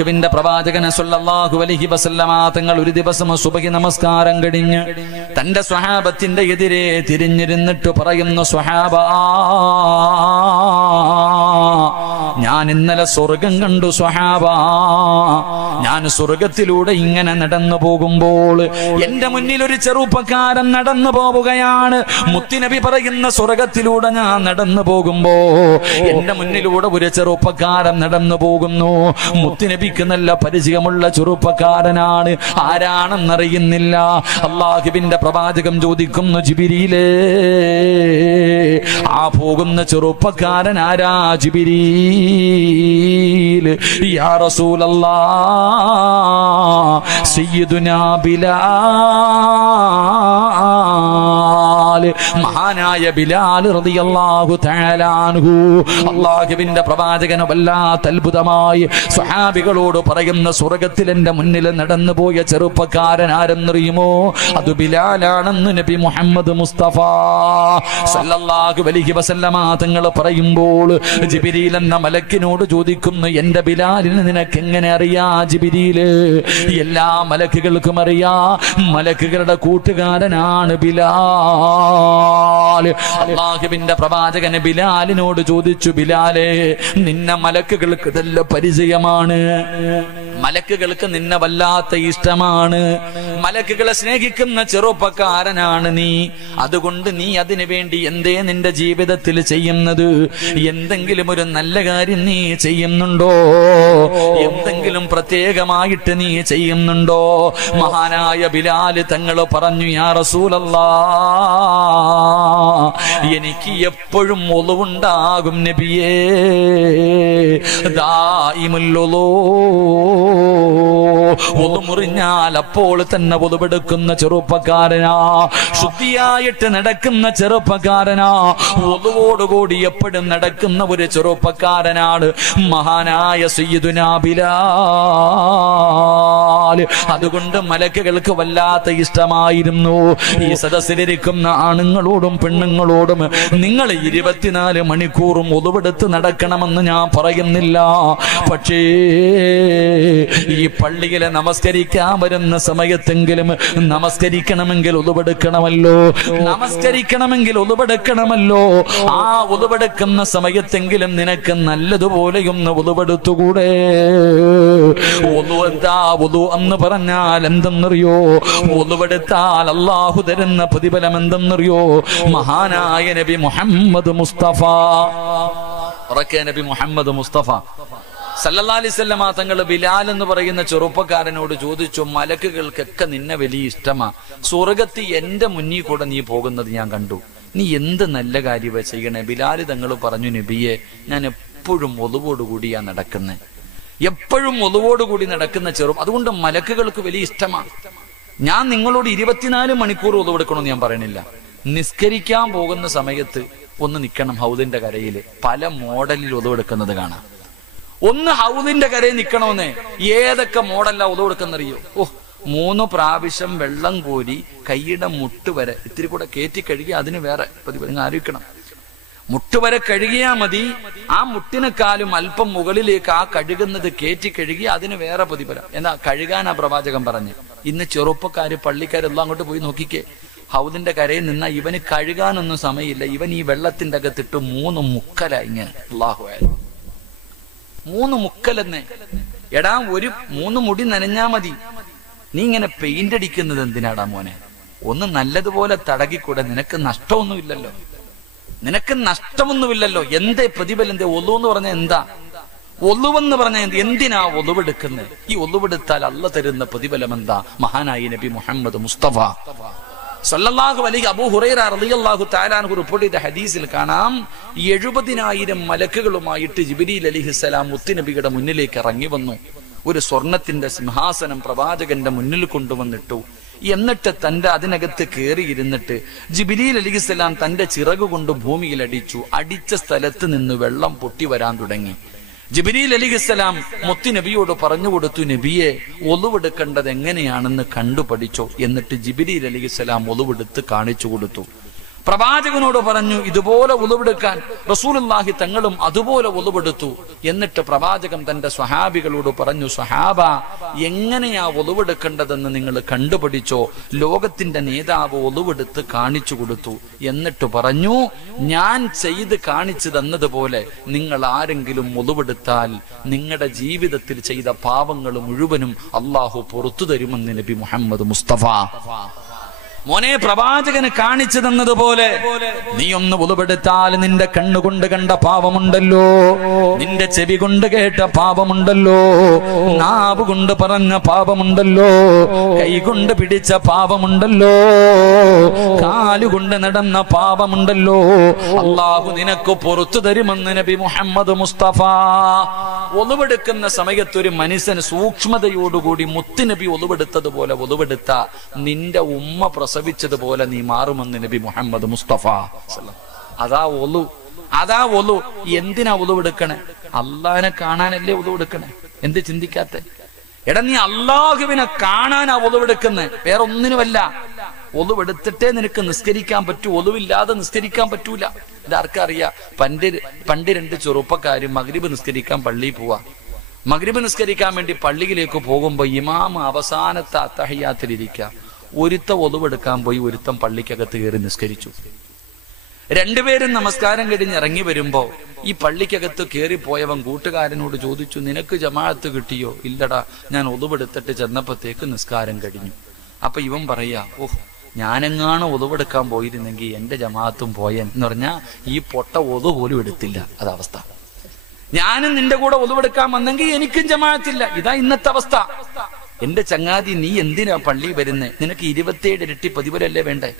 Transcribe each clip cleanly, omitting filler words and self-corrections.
അല്ലാഹുവിന്റെ പ്രവാചകൻ സല്ലല്ലാഹു അലൈഹി വസല്ലമ തങ്ങൾ ഒരു ദിവസം സുബഹി നമസ്കാരം കഴിഞ്ഞ് തന്റെ സ്വഹാബത്തിന്റെ എതിരെ തിരിഞ്ഞിരുന്നിട്ട് പറയുന്നു, സ്വഹാബാ, ഞാൻ ഇന്നലെ സ്വർഗം കണ്ടു സ്വഹാബാ. ഞാൻ സ്വർഗത്തിലൂടെ ഇങ്ങനെ നടന്നു പോകുമ്പോൾ എന്റെ മുന്നിൽ ഒരു ചെറുപ്പക്കാരൻ നടന്നു പോവുകയാണ്. മുത്തുനബി പറയുന്ന സ്വർഗത്തിലൂടെ ഞാൻ നടന്നു പോകുമ്പോ എന്റെ മുന്നിലൂടെ ഒരു ചെറുപ്പക്കാരൻ നടന്നു പോകുന്നു. മുത്തുനബിക്ക് നല്ല പരിചയമുള്ള ചെറുപ്പക്കാരനാണ്. ആരാണെന്നറിയുന്നില്ല. അല്ലാഹുവിന്റെ പ്രവാചകം ചോദിക്കുന്നു, ജിബ്രീലേ, ആ പോകുന്ന ചെറുപ്പക്കാരൻ ആരാ? ജിബ്രീൽ. യാ റസൂലല്ലാഹ്, സയ്യിദുനാ ബിലാൽ, മഹാനായ ബിലാൽ റളിയല്ലാഹു തആല അൻഹു. അല്ലാഹുവിന്റെ പ്രവാചകൻ വല്ലാത്ത അത്ഭുതമായി സ്വഹാബികളോട് പറയുന്ന, സ്വർഗത്തിൽ എന്റെ മുന്നിൽ നടന്നു പോയ ചെറുപ്പക്കാരൻ ആരെന്നറിയുമോ? അത് ബിലാലാണെന്ന് നബി മുഹമ്മദ് മുസ്തഫ സല്ലല്ലാഹു അലൈഹി വസല്ലമ തങ്ങൾ പറയുമ്പോൾ ജിബ്രീൽ എന്ന മലക്കിനോട് ചോദിക്കുന്നു, എന്റെ ബിലാലിനെ നിനക്ക് എങ്ങനെ അറിയാ ജിബ്രീല്? എല്ലാ മലക്കുകൾക്കും അറിയാ, മലക്കുകളുടെ കൂട്ടുകാരനാണ് ബിലാൽ. അല്ലാഹുവിന്റെ പ്രവാചകൻ ബിലാലിനോട് ചോദിച്ചു, ബിലാലേ, നിന്നെ മലക്കുകൾക്ക് നല്ല പരിചയമാണ്, മലക്കുകൾക്ക് നിന്നെ വല്ലാത്ത ഇഷ്ടമാണ്, മലക്കുകളെ സ്നേഹിക്കുന്ന ചെറുപ്പക്കാരനാണ് നീ. അതുകൊണ്ട് നീ അതിനു വേണ്ടി എന്തേ നിന്റെ ജീവിതത്തിൽ ചെയ്യുന്നത്? എന്തെങ്കിലും ഒരു നല്ല കാര്യം നീ ചെയ്യുന്നുണ്ടോ? എന്തെങ്കിലും പ്രത്യേകമായിട്ട് നീ ചെയ്യുന്നുണ്ടോ? മഹാനായ ബിലാല് തങ്ങൾ പറഞ്ഞു, യാ റസൂലല്ലാഹ്, എനിക്ക് എപ്പോഴും ഒളിവുണ്ടാകും നബിയേ. ദായിമുൽ ഒളു മുറിഞ്ഞാൽ അപ്പോൾ തന്നെ ഒളിവെടുക്കുന്ന ചെറുപ്പക്കാരനാ, ശുദ്ധിയായിട്ട് നടക്കുന്ന ചെറുപ്പക്കാരനാ, ഒളിവോടുകൂടി എപ്പോഴും നടക്കുന്ന ഒരു ചെറുപ്പക്കാരനാണ് മഹാനായ സയ്യിദുനാ ബിലാൽ. അതുകൊണ്ട് മലക്കുകൾക്ക് വല്ലാത്ത ഇഷ്ടമായിരുന്നു. ഈ സദസ്സിലിരിക്കുന്ന ആണുങ്ങളോടും പെണ്ണുങ്ങളോടും നിങ്ങൾ 24 മണിക്കൂറും ഒളിവെടുത്ത് നടക്കണമെന്ന് ഞാൻ പറയുന്നില്ല. പക്ഷേ ഈ പള്ളിയിലെ നമസ്കരിക്കാൻ വരുന്ന സമയത്തെങ്കിലും നമസ്കരിക്കണമെങ്കിൽ ഒളിവെടുക്കണമല്ലോ, നമസ്കരിക്കണമെങ്കിൽ ഒളിവെടുക്കണമല്ലോ. ആ ഒളിവെടുക്കുന്ന സമയത്തെങ്കിലും നിനക്ക് നല്ലതുപോലെയൊന്ന് ഒളിവെടുത്തുകൂടെ? ഒളു എന്ന് പറഞ്ഞാൽ എന്തെന്നറിയോ? ഒളിവെടുത്താൽ അല്ലാഹു തരുന്ന പ്രതിഫലം എന്തെന്നറിയോ? മഹാനായ നബി മുഹമ്മദ് മുസ്തഫ, നബി മുഹമ്മദ് മുസ്തഫ സല്ലല്ലാഹു അലൈഹി വസല്ലമ തങ്ങൾ ബിലാൽ എന്ന് പറയുന്ന ചെറുപ്പക്കാരനോട് ചോദിച്ചു, മലക്കുകൾക്കൊക്കെ നിന്നെ വലിയ ഇഷ്ടമാ, സ്വർഗത്തിൽ എന്റെ മുന്നിൽ കൂടെ നീ പോകുന്നത് ഞാൻ കണ്ടു, നീ എന്ത് നല്ല കാര്യമാ ചെയ്യണേ? ബിലാൽ തങ്ങൾ പറഞ്ഞു, നബിയെ, ഞാൻ എപ്പോഴും ഒളിവോടുകൂടിയാ നടക്കുന്നേ, എപ്പോഴും ഒളിവോടുകൂടി നടക്കുന്ന അതുകൊണ്ട് മലക്കുകൾക്ക് വലിയ ഇഷ്ടമാ. ഞാൻ നിങ്ങളോട് 24 മണിക്കൂർ ഒളിവെടുക്കണമെന്ന് ഞാൻ പറയണില്ല. നിസ്കരിക്കാൻ പോകുന്ന സമയത്ത് ഒന്ന് നിൽക്കണം ഹൗദിന്റെ കരയില്. പല മോഡലിൽ ഒളിവെടുക്കുന്നത് കാണാം. ഒന്ന് ഹൗദിന്റെ കരയിൽ നിൽക്കണമെന്നേ. ഏതൊക്കെ മോഡലാ ഒളിവെടുക്കുന്നറിയോ? 3 പ്രാവശ്യം വെള്ളം കോരി കൈയുടെ മുട്ടുവരെ ഇത്തിരി കൂടെ കയറ്റി കഴുകി അതിന് വേറെ പ്രതിഫലം ആലോചിക്കണം. മുട്ടുവരെ കഴുകിയാ മതി. ആ മുട്ടിനെക്കാളും അല്പം മുകളിലേക്ക് ആ കഴുകുന്നത് കയറ്റി കഴുകി അതിന് വേറെ പ്രതിഫലം. എന്നാ കഴുകാനാ പ്രവാചകൻ പറഞ്ഞു. ഇന്ന് ചെറുപ്പക്കാര് പള്ളിക്കാരെല്ലാം അങ്ങോട്ട് പോയി നോക്കിക്കേ. ഹൗദിന്റെ കരയിൽ നിന്നാ ഇവന് കഴുകാനൊന്നും സമയമില്ല. ഇവൻ ഈ വെള്ളത്തിന്റെ അകത്തിട്ട് 3 മുക്കല ഇങ്ങനെ. അല്ലാഹു അക്ബർ, 3 മുക്കലെന്നേ. എടാ, ഒരു 3 മുടി നനഞ്ഞാ മതി. നീ ഇങ്ങനെ പെയിന്റ് അടിക്കുന്നത് എന്തിനാടാ മോനെ? ഒന്ന് നല്ലതുപോലെ തടകിക്കൂടെ? നിനക്ക് നഷ്ടമൊന്നുമില്ലല്ലോ, നിനക്ക് നഷ്ടമൊന്നുമില്ലല്ലോ. എന്തേ പ്രതിഫലം? എന്തേ ഒളു എന്ന് പറഞ്ഞാൽ എന്താ? ഒളുവെന്ന് പറഞ്ഞാൽ എന്തിനാ ഒളുവെടുക്കുന്നത്? ഈ ഒളുവെടുത്താൽ അല്ലാഹു തരുന്ന പ്രതിഫലം എന്താ? മഹാനായ നബി മുഹമ്മദ് മുസ്തഫ സല്ലല്ലാഹു അലൈഹി അബൂ ഹുറൈറ റളിയല്ലാഹു തആല അൻഹു റിപ്പോർട്ട് ചെയ്ത ഹദീസിൽ കാണാം, 70,000 മലക്കുകളുമായിട്ട് ജിബ്രീൽ അലൈഹിസ്സലാം മുത്തുനബിയുടെ മുന്നിലേക്ക് ഇറങ്ങി വന്നു. ഒരു സ്വർണത്തിന്റെ സിംഹാസനം പ്രവാചകന്റെ മുന്നിൽ കൊണ്ടുവന്നിട്ടു. എന്നിട്ട് അതിനകത്ത് കയറിയിരുന്നിട്ട് ജിബ്രീൽ അലൈഹിസ്സലാം തന്റെ ചിറകു കൊണ്ട് ഭൂമിയിൽ അടിച്ചു. അടിച്ച സ്ഥലത്ത് നിന്ന് വെള്ളം പൊട്ടി വരാൻ തുടങ്ങി. ജിബ്രീൽ അലൈഹിസ്സലാം മുത്തുനബിയോട് പറഞ്ഞു കൊടുത്തു, നബിയെ, ഒളിവെടുക്കേണ്ടത് എങ്ങനെയാണെന്ന് കണ്ടുപഠിച്ചോ. എന്നിട്ട് ജിബ്രീൽ അലൈഹിസ്സലാം ഒളിവെടുത്ത് കാണിച്ചു കൊടുത്തു. പ്രവാചകനോട് പറഞ്ഞു ഇതുപോലെ ഉളുവെടുക്കാൻ. റസൂലുള്ളാഹി തങ്ങളും അതുപോലെ ഉളുവെടുത്തു. എന്നിട്ട് പ്രവാചകൻ തന്റെ സ്വഹാബികളോട് പറഞ്ഞു, സ്വഹാബ, എങ്ങനെയാ ഉളുവെടുക്കേണ്ടതെന്ന് നിങ്ങൾ കണ്ടുപിടിച്ചോ. ലോകത്തിന്റെ നേതാവ് ഉളുവെടുത്ത് കാണിച്ചു കൊടുത്തു. എന്നിട്ട് പറഞ്ഞു, ഞാൻ ചെയ്ത് കാണിച്ചു തന്നതുപോലെ നിങ്ങൾ ആരെങ്കിലും ഉളുവെടുത്താൽ നിങ്ങളുടെ ജീവിതത്തിൽ ചെയ്ത പാവങ്ങൾ മുഴുവനും അള്ളാഹു പുറത്തു തരുമെന്ന് നബി മുഹമ്മദ് മുസ്തഫ. മോനെ, പ്രവാചകന് കാണിച്ചു തന്നതുപോലെ നീ ഒന്ന് ഉളുവെടുത്താൽ നിന്റെ കണ്ണുകൊണ്ട് കണ്ട പാപമുണ്ടല്ലോ, നിന്റെ ചെവി കൊണ്ട് കേട്ട പാപമുണ്ടല്ലോ, നാവ് കൊണ്ട് പറഞ്ഞ പാപമുണ്ടല്ലോ, കൈ കൊണ്ട് പിടിച്ച പാപമുണ്ടല്ലോ, കാലുകൊണ്ട് നടന്ന പാപമുണ്ടല്ലോ, അള്ളാഹു നിനക്ക് പുറത്തു തരുമെന്ന് നബി മുഹമ്മദ് മുസ്തഫ. ഒളിവെടുക്കുന്ന സമയത്ത് ഒരു മനുഷ്യൻ സൂക്ഷ്മതയോടുകൂടി മുത്തുനബി ഒളിവെടുത്തതുപോലെ ഒളിവെടുത്ത നിന്റെ ഉമ്മ പ്രസവിച്ചതുപോലെ നീ മാറുമെന്ന് നബി മുഹമ്മദ് മുസ്തഫ. അതാ ഒളു. എന്തിനാ ഒളിവെടുക്കണേ? അള്ളാഹിനെ കാണാനല്ലേ ഒളിവെടുക്കണേ? എന്ത് ചിന്തിക്കാത്ത? എടാ, നീ അള്ളാഹുവിനെ കാണാനാ ഒളിവെടുക്കുന്നേ, വേറെ ഒന്നിനുമല്ല. ഒളിവെടുത്തിട്ടേ നിനക്ക് നിസ്കരിക്കാൻ പറ്റൂ, ഒളിവില്ലാതെ നിസ്കരിക്കാൻ പറ്റൂല. ഇതാർക്കറിയാം? പണ്ട് രണ്ട് ചെറുപ്പക്കാരും മഗ്രിബ് നിസ്കരിക്കാൻ പള്ളിയിൽ പോവാ. മഗ്രിബ് നിസ്കരിക്കാൻ വേണ്ടി പള്ളിയിലേക്ക് പോകുമ്പോ ഇമാം അവസാനത്തെ അത്തഹിയ്യാത്തിലിരിക്കുക. ഒരുത്ത ഒളിവെടുക്കാൻ പോയി, ഒരുത്തം പള്ളിക്കകത്ത് കയറി നിസ്കരിച്ചു. രണ്ടുപേരും നമസ്കാരം കഴിഞ്ഞ് ഇറങ്ങി വരുമ്പോ ഈ പള്ളിക്കകത്ത് കയറിപ്പോയവൻ കൂട്ടുകാരനോട് ചോദിച്ചു, നിനക്ക് ജമാഅത്ത് കിട്ടിയോ? ഇല്ലടാ, ഞാൻ ഒളിവെടുത്തിട്ട് ചെന്നപ്പോഴത്തേക്ക് നിസ്കാരം കഴിഞ്ഞു. അപ്പൊ ഇവൻ പറയാ, ഓഹ്, ഞാനെങ്ങാണ് ഒളിവെടുക്കാൻ പോയിരുന്നെങ്കിൽ എന്റെ ജമാഅത്തും പോയൻ എന്ന് പറഞ്ഞാ ഈ പൊട്ട ഒതു പോലും എടുത്തില്ല. അതവസ്ഥ. ഞാനും നിന്റെ കൂടെ ഒളിവെടുക്കാൻ വന്നെങ്കിൽ എനിക്കും ജമാഅത്തില്ല. ഇതാ ഇന്നത്തെ അവസ്ഥ. എന്റെ ചങ്ങാതി, നീ എന്തിനാ പള്ളി വരുന്നേ? നിനക്ക് 27 ഇരട്ടി പ്രതിഫലല്ലേ വേണ്ടേ?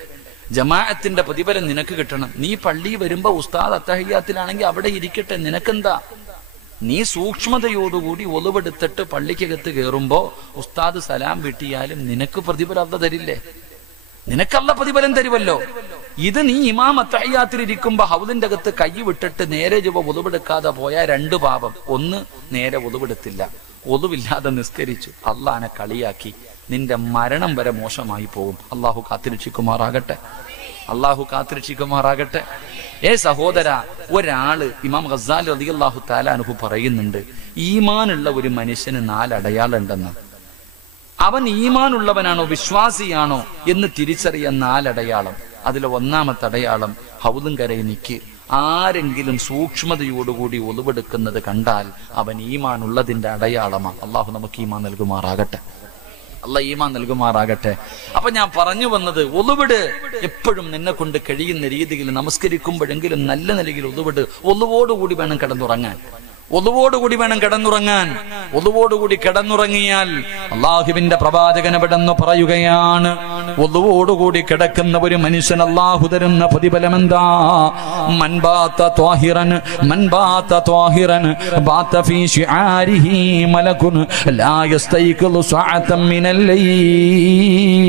ജമാഅത്തിന്റെ പ്രതിഫലം നിനക്ക് കിട്ടണം. നീ പള്ളി വരുമ്പോ ഉസ്താദ് അത്തഹിയ്യാത്തിലാണെങ്കിൽ അവിടെ ഇരിക്കട്ടെ, നിനക്കെന്താ? നീ സൂക്ഷ്മതയോടുകൂടി ഒളിവെടുത്തിട്ട് പള്ളിക്കകത്ത് കയറുമ്പോ ഉസ്താദ് സലാം വീട്ടിയാലും നിനക്ക് പ്രതിഫലം അല്ല തരില്ലേ? നിനക്കല്ല പ്രതിഫലം തരുമല്ലോ. ഇത് നീ ഇമാം അത്തഹിയ്യാത്തിൽ ഇരിക്കുമ്പോ ഹൗദിന്റെ അകത്ത് കൈ വിട്ടിട്ട് നേരെ ഒളിവെടുക്കാതെ പോയാൽ 2 പാപം. ഒന്ന്, നേരെ ഒളിവെടുത്തില്ല, ഒളിവില്ലാതെ നിസ്കരിച്ചു, അള്ളാനെ കളിയാക്കി, നിന്റെ മരണം വരെ മോശമായി പോകും. അള്ളാഹു കാത്തിരക്ഷിക്കുമാറാകട്ടെ. അള്ളാഹു കാത്തിരക്ഷിക്കുമാറാകട്ടെ. സഹോദര, ഒരാള് ഇമാം ഗസാലി റളിയല്ലാഹു തആല അൻഹു പറയുന്നുണ്ട്, ഈമാനുള്ള ഒരു മനുഷ്യന് 4 അടയാളം ഉണ്ടെന്ന്. അവൻ ഈമാനുള്ളവനാണോ വിശ്വാസിയാണോ എന്ന് തിരിച്ചറിയാൻ 4 അടയാളം. അതിലെ ഒന്നാമത്തെ അടയാളം, ഹൗദും കരയിൽ നിൽക്ക്. ആരെങ്കിലും സൂക്ഷ്മതയോടുകൂടി ഒളിവെടുക്കുന്നത് കണ്ടാൽ അവൻ ഈമാൻ ഉള്ളതിന്റെ അടയാളമാണ്. അള്ളാഹു നമുക്ക് ഈമാൻ നൽകുമാറാകട്ടെ. അള്ളാഹ് ഈമാൻ നൽകുമാറാകട്ടെ. അപ്പൊ ഞാൻ പറഞ്ഞു വന്നത്, ഒളിവെട്. എപ്പോഴും നിന്നെ കൊണ്ട് കഴിയുന്ന രീതിയിൽ നമസ്കരിക്കുമ്പോഴെങ്കിലും നല്ല നിലയിൽ ഒളിവെട്. ഒളിവോടുകൂടി വേണം കിടന്നുറങ്ങാൻ. ഒളിവോടുകൂടി വേണം കിടന്നുറങ്ങാൻ. ഒളിവോടുകൂടി കിടന്നുറങ്ങിയാൽ അള്ളാഹുവിന്റെ പ്രവാചകൻ എവിടെന്ന് പറയുകയാണ്, ഒളിവോടുകൂടി കിടക്കുന്ന ഒരു മനുഷ്യൻ അള്ളാഹു തരുന്ന പ്രതിഫലം എന്താ? മൻബാത ത്വാഹിറൻ ബാത ഫീ ശിആരിഹി മലകുൻ ലാ യസ്തൈഖിളു സഅതൻ മിനൽ ലൈൽ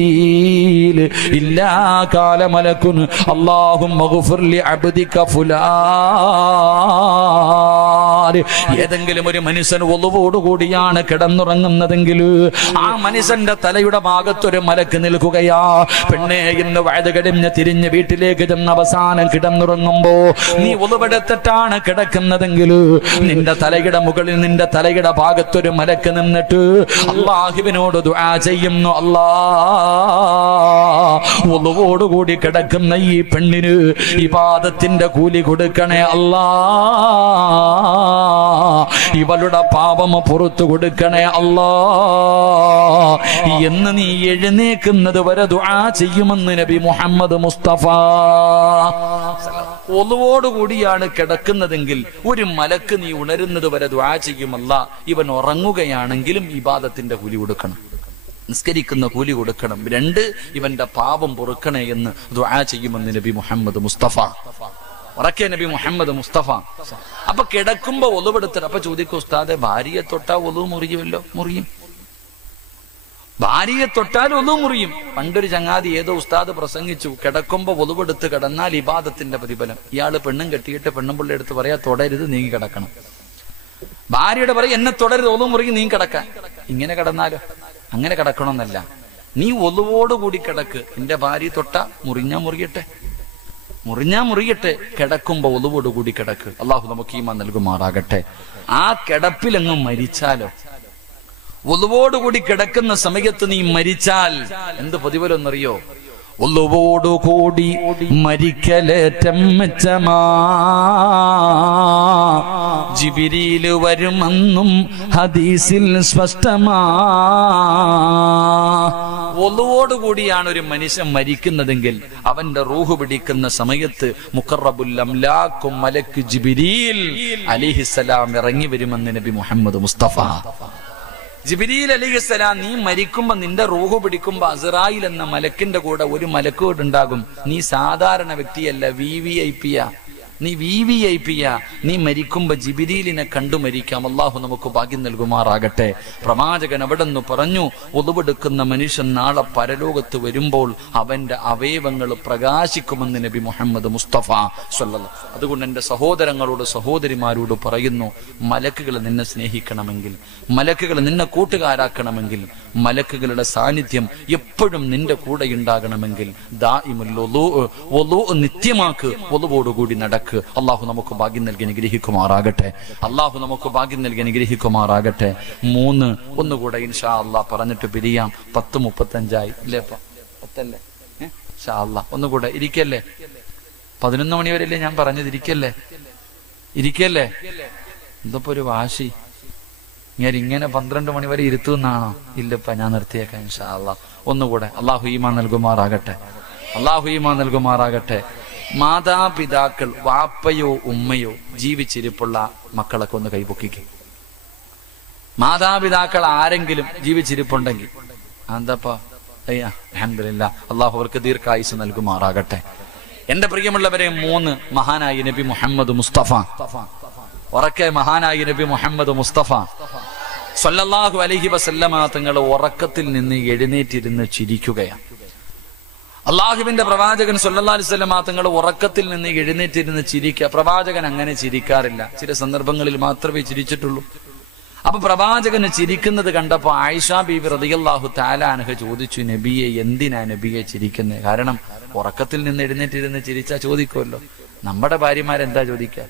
ഇല്ലാ ഖാല മലകുൻ അല്ലാഹുമ്മ ഗ്ഫിർ ലി അബ്ദിക ഫുലാൻ. ഏതെങ്കിലും ഒരു മനുഷ്യൻ ഒളിവോടുകൂടിയാണ് കിടന്നുറങ്ങുന്നതെങ്കിൽ ആ മനുഷ്യന്റെ തലയുടെ ഭാഗത്തൊരു മലക്ക് നിൽക്കുകയാ. പെണ്ണെ, ഇന്ന് വയത് കഴിഞ്ഞ് തിരിഞ്ഞ് വീട്ടിലേക്ക് ചെന്ന് അവസാനം കിടന്നുറങ്ങുമ്പോ നീ ഒളിവെടുത്തിട്ടാണ് കിടക്കുന്നതെങ്കിൽ നിന്റെ തലയുടെ മുകളിൽ, നിന്റെ തലയുടെ ഭാഗത്തൊരു മലക്ക് നിന്നിട്ട് അല്ലാഹുവിനോട് ദുആ ചെയ്യുന്നു, അല്ലാ, ഒളിവോടുകൂടി കിടക്കുന്ന ഈ പെണ്ണിന് ഇബാദത്തിന്റെ കൂലി കൊടുക്കണേ അല്ലാ, ഇവളുടെ പാപം പുറത്തു കൊടുക്കണേ അല്ലാ എന്ന് നീ എഴുന്നേക്കുന്നത് വരെ ദുആ ചെയ്യുമെന്ന് നബി മുഹമ്മദ് മുസ്തഫ. ഒളിവോടുകൂടിയാണ് കിടക്കുന്നതെങ്കിൽ ഒരു മലക്ക് നീ ഉണരുന്നത് വരെ ദുആ ചെയ്യുമല്ല. ഇവൻ ഉറങ്ങുകയാണെങ്കിലും ഇബാദത്തിന്റെ കൂലി കൊടുക്കണം, നിസ്കരിക്കുന്ന കൂലി കൊടുക്കണം. 2, ഇവന്റെ പാപം പൊറുക്കണേ എന്ന് ദുആ ചെയ്യുമെന്ന് നബി മുഹമ്മദ് മുസ്തഫ. ഉറക്കെ നബി മുഹമ്മദ് മുസ്തഫ. അപ്പൊ കിടക്കുമ്പോ ഒളിവെടുത്തിട്ട് അപ്പൊ ചോദിക്കും, ഉസ്താദെ, ഭാര്യയെ തൊട്ടാ ഒളിവ് മുറിയുമല്ലോ? മുറിയും. ഭാര്യയെ തൊട്ടാൽ ഒളിവ് മുറിയും. പണ്ടൊരു ചങ്ങാതി ഏതോ ഉസ്താദ് പ്രസംഗിച്ചു, കിടക്കുമ്പോ ഒളിവെടുത്ത് കിടന്നാൽ ഇബാദത്തിന്റെ പ്രതിഫലം. ഇയാള് പെണ്ണും കെട്ടിയിട്ട് പെണ്ണുമ്പിള്ള എടുത്ത് പറയാ, തൊടരുത്, നീങ്ങി കിടക്കണം. ഭാര്യയുടെ പറയും, എന്നെ തൊടരുത്, ഒളിവ് മുറിയും, നീ കിടക്കാൻ. ഇങ്ങനെ കിടന്നാലോ? അങ്ങനെ കിടക്കണമെന്നല്ല, നീ ഒളിവോടുകൂടി കിടക്ക്. എന്റെ ഭാര്യ തൊട്ട മുറിഞ്ഞാ മുറിയട്ടെ, മുറിയട്ടെ, കിടക്കുമ്പോ ഒളുവോടുകൂടി കിടക്ക്. അള്ളാഹു നമുക്ക് ഈമാൻ നൽകുമാറാകട്ടെ. ആ കിടപ്പിലങ്ങ് മരിച്ചാലോ, ഒളുവോടുകൂടി കിടക്കുന്ന സമയത്ത് നീ മരിച്ചാൽ എന്ത് പ്രതിഫലമെന്നറിയോ? ഒളുവോടുകൂടി മരിക്കലേറ്റം മെച്ചമാ, ജിബ്രീല് വരുമെന്നും ഹദീസിൽ സ്പഷ്ടമാ. ഒളുവോടുകൂടിയാണ് ഒരു മനുഷ്യൻ മരിക്കുന്നതെങ്കിൽ അവന്റെ റൂഹ് പിടിക്കുന്ന സമയത്ത് മുഖറബുൽ അംലാക്കും മലക്ക് ജിബ്രീൽ അലൈഹിസ്സലാം ഇറങ്ങി വരുമെന്ന് നബി മുഹമ്മദ് മുസ്തഫ. ജിബ്രീൽ അലൈഹിസ്സലാം നീ മരിക്കുമ്പോ നിന്റെ റൂഹ് പിടിക്കുമ്പോ അസ്റായിൽ എന്ന മലക്കിന്റെ കൂടെ ഒരു മലക്കോട് ഉണ്ടാകും. നീ സാധാരണ വ്യക്തിയല്ല, VVIP-യാ, നീ VVIP-യാ. നീ മരിക്കുമ്പോ ജിബ്രീലിനെ കണ്ടു മരിക്കാം. അള്ളാഹു നമുക്ക് ഭാഗ്യം നൽകുമാറാകട്ടെ. പ്രവാചകൻ അവിടെ നിന്ന് പറഞ്ഞു, ഒളുവെടുക്കുന്ന മനുഷ്യൻ നാളെ പരലോകത്ത് വരുമ്പോൾ അവന്റെ അവയവങ്ങൾ പ്രകാശിക്കുമെന്ന് നബി മുഹമ്മദ് മുസ്തഫ സ്വല്ലല്ലാഹു. അതുകൊണ്ട് എൻ്റെ സഹോദരങ്ങളോട് സഹോദരിമാരോട് പറയുന്നു, മലക്കുകൾ നിന്നെ സ്നേഹിക്കണമെങ്കിൽ, മലക്കുകൾ നിന്നെ കൂട്ടുകാരാക്കണമെങ്കിൽ, മലക്കുകളുടെ സാന്നിധ്യം എപ്പോഴും നിന്റെ കൂടെ ഉണ്ടാകണമെങ്കിൽ ദാഇമുൽ വുളൂ നിത്യമാക്ക്, വുളൂവോടുകൂടി നടക്ക്. അള്ളാഹു നമുക്ക് ഭാഗ്യം നൽകി അനുഗ്രഹിക്കുമാറാകട്ടെ. അള്ളാഹു നമുക്ക് ഭാഗ്യം നൽകി അനുഗ്രഹിക്കുമാറാകട്ടെ. 3 ഒന്നുകൂടെ ഇൻഷാ അള്ളാഹ് പറഞ്ഞിട്ട് പിരിയാം. 10:35 ഇല്ലേ? 10 ഇൻഷാ അള്ളാഹ്. ഒന്നുകൂടെ ഇരിക്കല്ലേ? 11 മണി വരെയല്ലേ ഞാൻ പറഞ്ഞത്? ഇരിക്കല്ലേ? എന്തപ്പോ ഒരു വാശി, ഇങ്ങനെ 12 മണി വരെ ഇരുത്തുന്നാണോ? ഇല്ലപ്പ, ഞാൻ നിർത്തിയേക്കാം ഇൻഷാ അള്ളാഹ്. ഒന്നുകൂടെ. അള്ളാഹു ഈമാൻ നൽകുമാറാകട്ടെ. അള്ളാഹു ഈമാൻ നൽകുമാറാകട്ടെ. മാതാപിതാക്കൾ, വാപ്പയോ ഉമ്മയോ ജീവിച്ചിരിപ്പുള്ള മക്കളൊക്കെ ഒന്ന് കൈപൊക്കിക്കും. മാതാപിതാക്കൾ ആരെങ്കിലും ജീവിച്ചിരിപ്പുണ്ടെങ്കിൽ എന്താപ്പാ? അൽഹംദുലില്ലാഹ്, അള്ളാഹു അവർക്ക് ദീർഘായുസ് നൽകുമാറാകട്ടെ. എന്റെ പ്രിയമുള്ളവരെ, 3 മഹാനായ നബി മുഹമ്മദ് മുസ്തഫ. ഉറക്കെ മഹാനായ നബി മുഹമ്മദ് മുസ്തഫ സല്ലല്ലാഹു അലൈഹി വസല്ലമ തങ്ങൾ ഉറക്കത്തിൽ നിന്ന് എഴുന്നേറ്റിരുന്ന് ചിരിക്കുകയാണ്. അള്ളാഹുവിന്റെ പ്രവാചകൻ സല്ലല്ലാഹു അലൈഹി വസല്ലമ തങ്ങൾ ഉറക്കത്തിൽ നിന്ന് എഴുന്നേറ്റിരുന്ന് ചിരിക്കുക. പ്രവാചകൻ അങ്ങനെ ചിരിക്കാറില്ല, ചില സന്ദർഭങ്ങളിൽ മാത്രമേ ചിരിച്ചിട്ടുള്ളൂ. അപ്പൊ പ്രവാചകന് ചിരിക്കുന്നത് കണ്ടപ്പോ ആയിഷ ബീബി റളിയല്ലാഹു തആല അൻഹ ചോദിച്ചു, നബിയെ, എന്തിനാ നബിയെ ചിരിക്കുന്നത്? കാരണം ഉറക്കത്തിൽ നിന്ന് എഴുന്നേറ്റിരുന്ന് ചിരിച്ചാ ചോദിക്കുമല്ലോ. നമ്മുടെ ഭാര്യമാരെന്താ ചോദിക്കുക?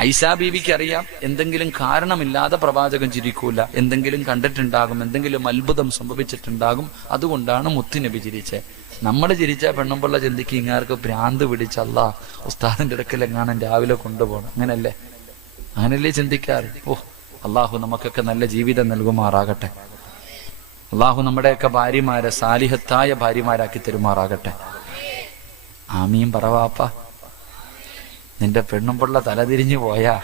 ആയിഷ ബീവിക്ക് അറിയാം, എന്തെങ്കിലും കാരണമില്ലാതെ പ്രവാചകൻ ചിരിക്കൂല, എന്തെങ്കിലും കണ്ടിട്ടുണ്ടാകും, എന്തെങ്കിലും അത്ഭുതം സംഭവിച്ചിട്ടുണ്ടാകും, അതുകൊണ്ടാണ് മുത്തുനബി ചിരിച്ചേ. നമ്മൾ ചിരിച്ച പെണ്ണുമ്പുള്ള ചിന്തിക്ക് ഇങ്ങാർക്ക് ഭ്രാന്ത് പിടിച്ചല്ല, ഉസ്താദിന്റെ ഇടക്കിലെങ്ങാനും രാവിലെ കൊണ്ടുപോകണം, അങ്ങനല്ലേ ചിന്തിക്കാറ്. അള്ളാഹു നമുക്കൊക്കെ നല്ല ജീവിതം നൽകുമാറാകട്ടെ. അള്ളാഹു നമ്മുടെയൊക്കെ ഭാര്യമാരെ സാലിഹത്തായ ഭാര്യമാരാക്കി തരുമാറാകട്ടെ. ആമീൻ പറവാപ്പ. നിന്റെ പെണ്ണുമ്പുള്ള തലതിരിഞ്ഞു പോയാ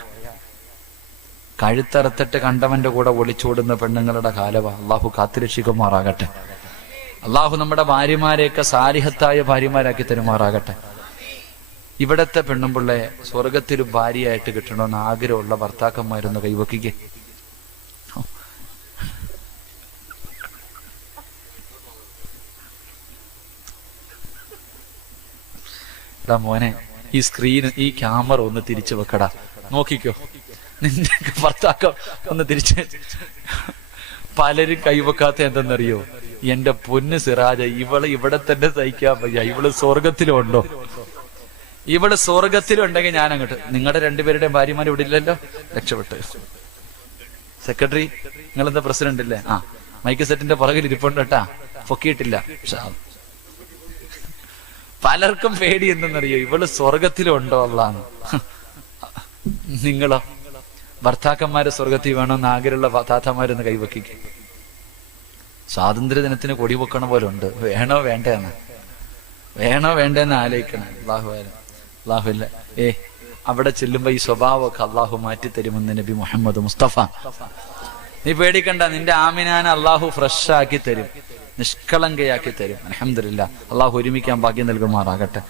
കഴുത്തറുത്തിട്ട് കണ്ടവന്റെ കൂടെ ഒളിച്ചോടുന്ന പെണ്ണുങ്ങളുടെ കാലവാ. അള്ളാഹു കാത്തുരക്ഷിക്കുമാറാകട്ടെ. അള്ളാഹു നമ്മുടെ ഭാര്യമാരെയൊക്കെ സാലിഹത്തായ ഭാര്യമാരാക്കി തരുമാറാകട്ടെ. ഇവിടത്തെ പെണ്ണുമ്പിള്ളയെ സ്വർഗത്തിൽ ഭാര്യയായിട്ട് കിട്ടണമെന്ന് ആഗ്രഹമുള്ള ഭർത്താക്കന്മാരൊന്ന് കൈവക്കിക്കേ. എടാ മോനെ, ഈ സ്ക്രീൻ, ഈ ക്യാമറ ഒന്ന് തിരിച്ചു വെക്കടാ, നോക്കിക്കോ. നിന്റെ ഭർത്താക്കം ഒന്ന് തിരിച്ച്. പലരും കൈവെക്കാത്ത എന്തെന്നറിയോ? എന്റെ പൊന്ന് സിറാജ, ഇവള് ഇവിടെ തന്നെ സഹിക്കാൻ വയ്യ, ഇവള് സ്വർഗത്തിലുണ്ടോ? ഇവള് സ്വർഗത്തിലുണ്ടെങ്കിൽ ഞാൻ അങ്ങോട്ട്. നിങ്ങളുടെ രണ്ടുപേരുടെയും ഭാര്യമാർ ഇവിടെ ഇല്ലല്ലോ, രക്ഷപ്പെട്ട്. സെക്രട്ടറി, നിങ്ങളെന്താ പ്രസിഡന്റ് അല്ലേ? മൈക്ക് സെറ്റിന്റെ പുറകിൽ ഇരിപ്പുണ്ട് കേട്ടാ, പൊക്കിയിട്ടില്ല. പലർക്കും പേടി എന്തെന്നറിയോ? ഇവള് സ്വർഗത്തിലുണ്ടോ അല്ലാന്ന്. നിങ്ങളോ? ഭർത്താക്കന്മാരെ സ്വർഗത്തിൽ വേണമെന്ന് ആഗ്രഹമുള്ള താത്തമാരൊന്ന് കൈവക്കിക്ക്. സ്വാതന്ത്ര്യ ദിനത്തിന് കൊടി വെക്കണ പോലെ ഉണ്ട്. വേണോ വേണ്ടെന്ന് ആലോചിക്കണം. അള്ളാഹുല്ല അവിടെ ചെല്ലുമ്പോ ഈ സ്വഭാവമൊക്കെ അള്ളാഹു മാറ്റി തരുമെന്ന് നബി മുഹമ്മദ് മുസ്തഫ. നീ പേടിക്കണ്ട, നിന്റെ ആമിനാനെ അള്ളാഹു ഫ്രഷ് ആക്കി തരും, നിഷ്കളങ്കയാക്കി തരും. അൽഹംദുലില്ലാഹ്, അള്ളാഹു ഒരുമിക്കാൻ ഭാഗ്യം നൽകുമാറാകട്ടെ.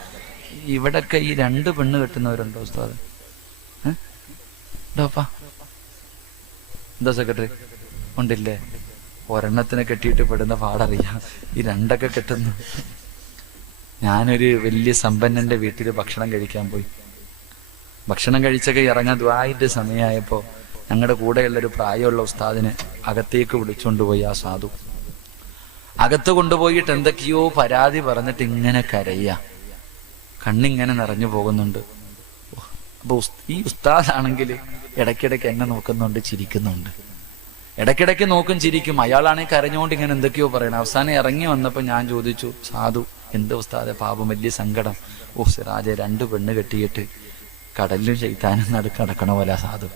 ഇവിടൊക്കെ ഈ 2 പെണ്ണ് കെട്ടുന്നവരുണ്ടോ ഉസ്താദ്? എന്താ സെക്രട്ടറി? ഉണ്ടില്ലേ? ഒരെണ്ണത്തിനെ കെട്ടിയിട്ട് പെടുന്ന പാടറിയാം, ഈ 2 കെട്ടുന്നു. ഞാനൊരു വലിയ സമ്പന്നന്റെ വീട്ടിൽ ഭക്ഷണം കഴിക്കാൻ പോയി. ഭക്ഷണം കഴിച്ചൊക്കെ ഇറങ്ങാൻ ദുആഇന്റെ സമയമായപ്പോ ഞങ്ങളുടെ കൂടെയുള്ളൊരു പ്രായമുള്ള ഉസ്താദിനെ അകത്തേക്ക് വിളിച്ചുകൊണ്ടുപോയി ആ സാധു. അകത്ത് കൊണ്ടുപോയിട്ട് എന്തൊക്കെയോ പരാതി പറഞ്ഞിട്ട് ഇങ്ങനെ കരയ്യ. കണ്ണിങ്ങനെ നിറഞ്ഞു പോകുന്നുണ്ട്. അപ്പൊ ഈ ഉസ്താദാണെങ്കിൽ ഇടയ്ക്കിടയ്ക്ക് എന്നെ നോക്കുന്നുണ്ട്, ചിരിക്കുന്നുണ്ട്. ഇടയ്ക്കിടയ്ക്ക് നോക്കും, ചിരിക്കും. അയാളാണെങ്കിൽ കരഞ്ഞുകൊണ്ട് ഇങ്ങനെ എന്തൊക്കെയോ പറയണം. അവസാനം ഇറങ്ങി വന്നപ്പോൾ ഞാൻ ചോദിച്ചു, സാധു എന്ത് ഉസ്താദെ പാപം, വലിയ സങ്കടം. ഓ സിറാജെ, 2 പെണ്ണ് കെട്ടിയിട്ട് കടലിലും ശൈത്താനും നടക്കണ പോലെ സാധു.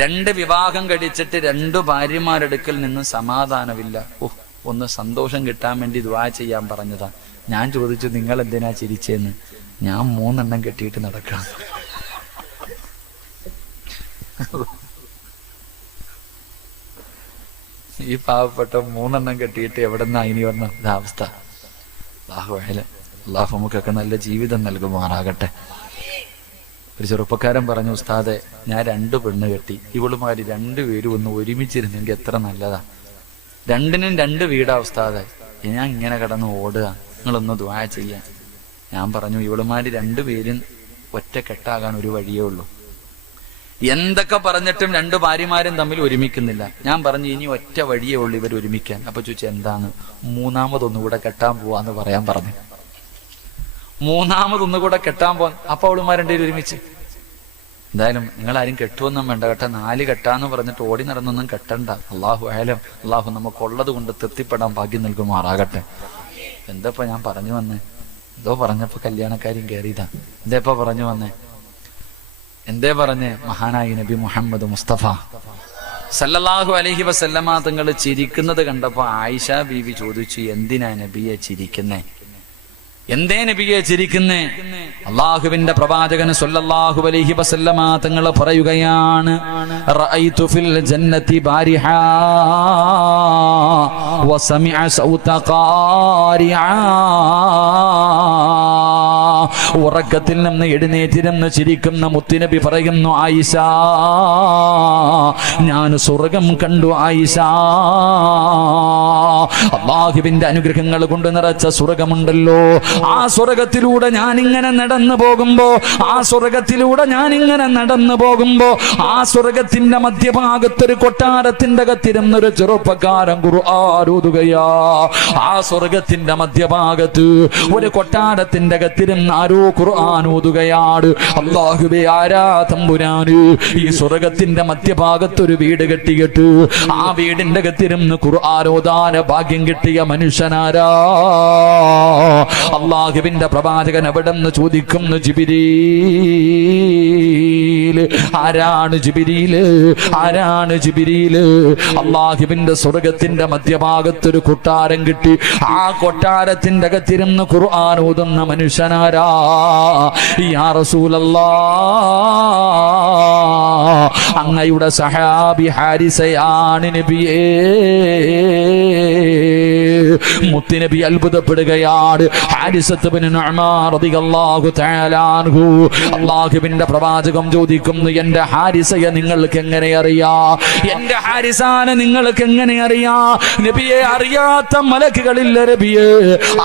2 വിവാഹം കഴിച്ചിട്ട് 2 ഭാര്യമാരെടുക്കൽ നിന്ന് സമാധാനമില്ല. ഒന്ന് സന്തോഷം കിട്ടാൻ വേണ്ടി ദുആ ചെയ്യാൻ പറഞ്ഞതാ. ഞാൻ ചോദിച്ചു, നിങ്ങൾ എന്തിനാ ചിരിച്ചെന്ന്. ഞാൻ 3 എണ്ണം കെട്ടിയിട്ട് നടക്കാം. ഈ പാവപ്പെട്ട 3 എണ്ണം കെട്ടിയിട്ട് എവിടെന്നാ ഇനി വന്ന ഇതാവസ്ഥ. അള്ളാഹു നമുക്കൊക്കെ നല്ല ജീവിതം നൽകുമാറാകട്ടെ. ഒരു ചെറുപ്പക്കാരൻ പറഞ്ഞു, ഉസ്താദെ ഞാൻ 2 പെണ്ണ് കെട്ടി, ഇവളുമാര് 2 പേരും ഒന്ന് ഒരുമിച്ചിരുന്നെങ്കിൽ എത്ര നല്ലതാ. 2നും 2 വീടാ ഉസ്താദെ, ഞാൻ ഇങ്ങനെ കിടന്ന് ഓടുക, നിങ്ങളൊന്ന് ദുആ ചെയ്യാൻ. ഞാൻ പറഞ്ഞു, ഇവളുമാര് 2 പേരും ഒറ്റ കെട്ടാകാൻ ഒരു വഴിയേ ഉള്ളൂ. എന്തൊക്കെ പറഞ്ഞിട്ടും 2 ഭാര്യമാരും തമ്മിൽ ഒരുമിക്കുന്നില്ല. ഞാൻ പറഞ്ഞു, ഇനി ഒറ്റ വഴിയേ ഉള്ളൂ ഇവർ ഒരുമിക്കാൻ. അപ്പൊ ചോദിച്ചു, എന്താണ്? 3ാമതൊന്നുകൂടെ കെട്ടാൻ പോവാന്ന് പറയാൻ പറഞ്ഞു. 3ാമതൊന്നുകൂടെ കെട്ടാൻ പോവാൻ. അപ്പൊ അവളുമാർ 2 പേരും ഒരുമിച്ച്. എന്തായാലും നിങ്ങളാരും കെട്ടുവൊന്നും വേണ്ട കേട്ടോ, 4 കെട്ടാന്ന് പറഞ്ഞിട്ട് ഓടി നടന്നൊന്നും കെട്ടണ്ട. അള്ളാഹു ആയാലും അള്ളാഹു നമുക്കുള്ളത് കൊണ്ട് തൃപ്തിപ്പെടാൻ ഭാഗ്യം നൽകുമാറാകട്ടെ. എന്തപ്പോ ഞാൻ പറഞ്ഞു വന്നേ? എന്തോ പറഞ്ഞപ്പോ കല്യാണക്കാരും കയറിയതാ. എന്തേപ്പോ പറഞ്ഞു വന്നേ? എന്തേ പറഞ്ഞേ? മഹാനായി നബി മുഹമ്മദ് മുസ്തഫ സല്ലല്ലാഹു അലൈഹി വസല്ലമ തങ്ങൾ ചിരിക്കുന്നത് കണ്ടപ്പോ ആയിഷ ബീവി ചോദിച്ചു, എന്തിനാ നബിയെ ചിരിക്കുന്നേ? എന്തേ നബിയെ ചിരിക്കുന്നേ? അള്ളാഹുവിന്റെ പ്രവാചകൻ സല്ലല്ലാഹു അലൈഹി വസല്ലമ തങ്ങൾ പറയുകയാണ്, റഅയ്തു ഫിൽ ജന്നതി ബാരിഹാ വസമിഅ സൗത ഖാരിആ. ഉറക്കത്തിൽ നിന്ന് എഴുന്നേറ്റിരുന്ന് ചിരിക്കുന്ന മുത്തുനബി പറയുന്നു, ആയിഷ ഞാൻ സ്വർഗം കണ്ടു ആയിഷ. അള്ളാഹുവിന്റെ അനുഗ്രഹങ്ങൾ കൊണ്ട് നിറച്ച സ്വർഗമുണ്ടല്ലോ, ആ സ്വർഗത്തിലൂടെ ഞാനിങ്ങനെ നടന്നു പോകുമ്പോ, ആ സ്വർഗത്തിലൂടെ ഞാനിങ്ങനെ നടന്നു പോകുമ്പോ, ആ സ്വർഗത്തിന്റെ മധ്യഭാഗത്തൊരു കൊട്ടാരത്തിന്റെ അകത്തിരുന്നൊരു ചെറുപ്പക്കാരൻ ഖുർആൻ ഓതുകയാ. ആ സ്വർഗത്തിന്റെ മധ്യഭാഗത്ത് ഒരു കൊട്ടാരത്തിന്റെ അകത്തിരുന്ന് ആരോ ഖുർആൻ ഓതുകയാണ്. അല്ലാഹുവേ, ആരാ തമ്പുരാന് ഈ സ്വർഗത്തിന്റെ മധ്യഭാഗത്തൊരു വീട് കെട്ടിയിട്ട് ആ വീടിന്റെ അകത്തിരുന്ന് ഖുർആൻ ഓതാൻ ഭാഗ്യം കിട്ടിയ മനുഷ്യനാരാ? അല്ലാഹുവിന്റെ പ്രവാചകൻ എവിടെന്ന് ചോദിക്കുന്നു, ജിബ്രീൽ. ആരാണ് ജിബ്രീൽ? ആരാണ് ജിബ്രീൽ? അല്ലാഹുവിന്റെ സ്വർഗത്തിന്റെ മധ്യഭാഗത്തൊരു കൊട്ടാരം കിട്ടി, ആ കൊട്ടാരത്തിന്റെ അകത്തിരുന്ന് ഖുർആൻ ഓതുന്ന മനുഷ്യനാരാ? യാ റസൂലല്ലാഹ്, അങ്ങയുടെ സഹാബി ഹാരിസയാണ് നബിയേ. മുത്തുനബി അത്ഭുതപ്പെടുകയാണ്. ഹാരിസത്ത് ബിൻ നുഅ്മാൻ റളിയല്ലാഹു തആല അൻഹു, അല്ലാഹുവിന്റെ പ്രവാചകം ചോദിക്കുന്നു, എന്റെ ഹാരിസയെ നിങ്ങൾക്ക് എങ്ങനെ അറിയാ? എന്റെ ഹാരിസാനെ നിങ്ങൾക്ക് എങ്ങനെ അറിയാ? നബിയെ, അറിയാത്ത മലക്കുകളില്ല നബിയെ,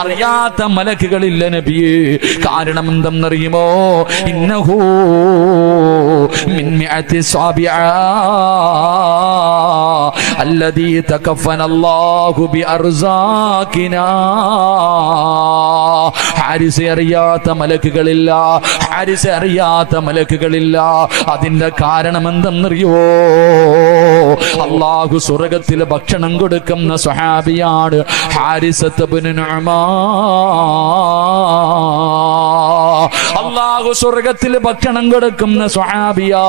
അറിയാത്ത മലക്കുകളില്ല നബിയെ. കാരണം എന്തെന്നറിയുമോ? ഇന്നഹു മിൻ മിഅത്തി സാബിഅ അല്ലദീ തകഫന അല്ലാഹു ബിഅർസാഖിനാ. ഹാരിസ അറിയാത്ത മലക്കുകളില്ല, ഹാരിസ അറിയാത്ത മലക്കുകളില്ല. അതിന്റെ കാരണം എന്തെന്നറിയോ? അല്ലാഹു സ്വർഗ്ഗത്തിൽ ഭക്ഷണം കൊടുക്കുന്ന സ്വഹാബിയാണ് ഹാരിസത്ത് ഇബ്നു നുഅ്മാൻ. അല്ലാഹു സ്വർഗ്ഗത്തിൽ ഭക്ഷണം കൊടുക്കുന്ന സ്വഹാബിയാ.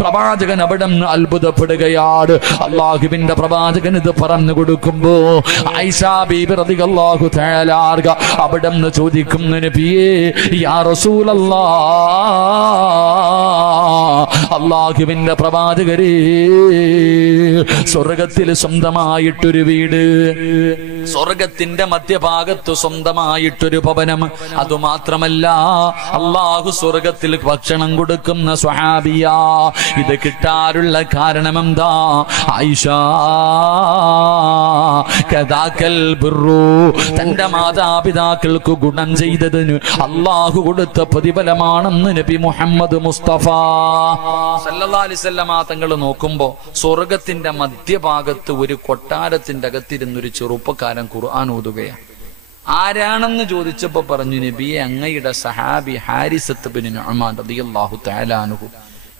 പ്രവാചകൻ അവിടെ നിന്ന് അത്ഭുതപ്പെടുകയാണ്. അല്ലാഹുവിന്റെ പ്രവാചകൻ ഇത് പറഞ്ഞു കൊടുക്കുമ്പോ ആയിഷ ബീബി റളിയല്ലാഹു തആല അൻഹ അവിടെ നിന്ന് ചോദിക്കുന്നു, നബിയേ, യാ റസൂലല്ലാഹ്, അല്ലാഹുവിന്റെ പ്രവാചകരേ, സ്വർഗ്ഗത്തിൽ സ്വന്തമായിട്ടൊരു വീട്, സ്വർഗ്ഗത്തിന്റെ മധ്യഭാഗത്ത് സ്വന്തമായിട്ടൊരു ഭവനം, അതുമാത്രമല്ല അല്ലാഹു സ്വർഗ്ഗത്തിൽ ഭക്ഷണം കൊടുക്കുന്ന സ്വഹാബിയാ. ഇത് കിട്ടാനുള്ള കാരണം എന്താ? ആയിഷ കദാകൽ ബിർറു, തന്റെ മാതാപിതാക്കൾക്ക് ഗുണം ചെയ്തതിന് അല്ലാഹു കൊടുത്ത പ്രതിഫലമാണെന്ന് നബി മുഹമ്മദ് മുസ്തഫ സല്ലല്ലാഹു അലൈഹി വസല്ലമ തങ്ങൾ നോക്കുമ്പോ സ്വർഗ്ഗത്തിന്റെ മധ്യഭാഗത്ത് ഒരു കൊട്ടാരത്തിന്റെ അകത്തിരുന്നൊരു ചെറുപ്പക്കാരൻ ഖുർആൻ ഓതുകയാണ്. ആരാണെന്ന് ചോദിച്ചപ്പോ പറഞ്ഞു, നബിയെ, അങ്ങയുടെ സഹാബി ഹാരിസത്ത് ബിൻ നുഅ്മാൻ റളിയല്ലാഹു തആല അൻഹു.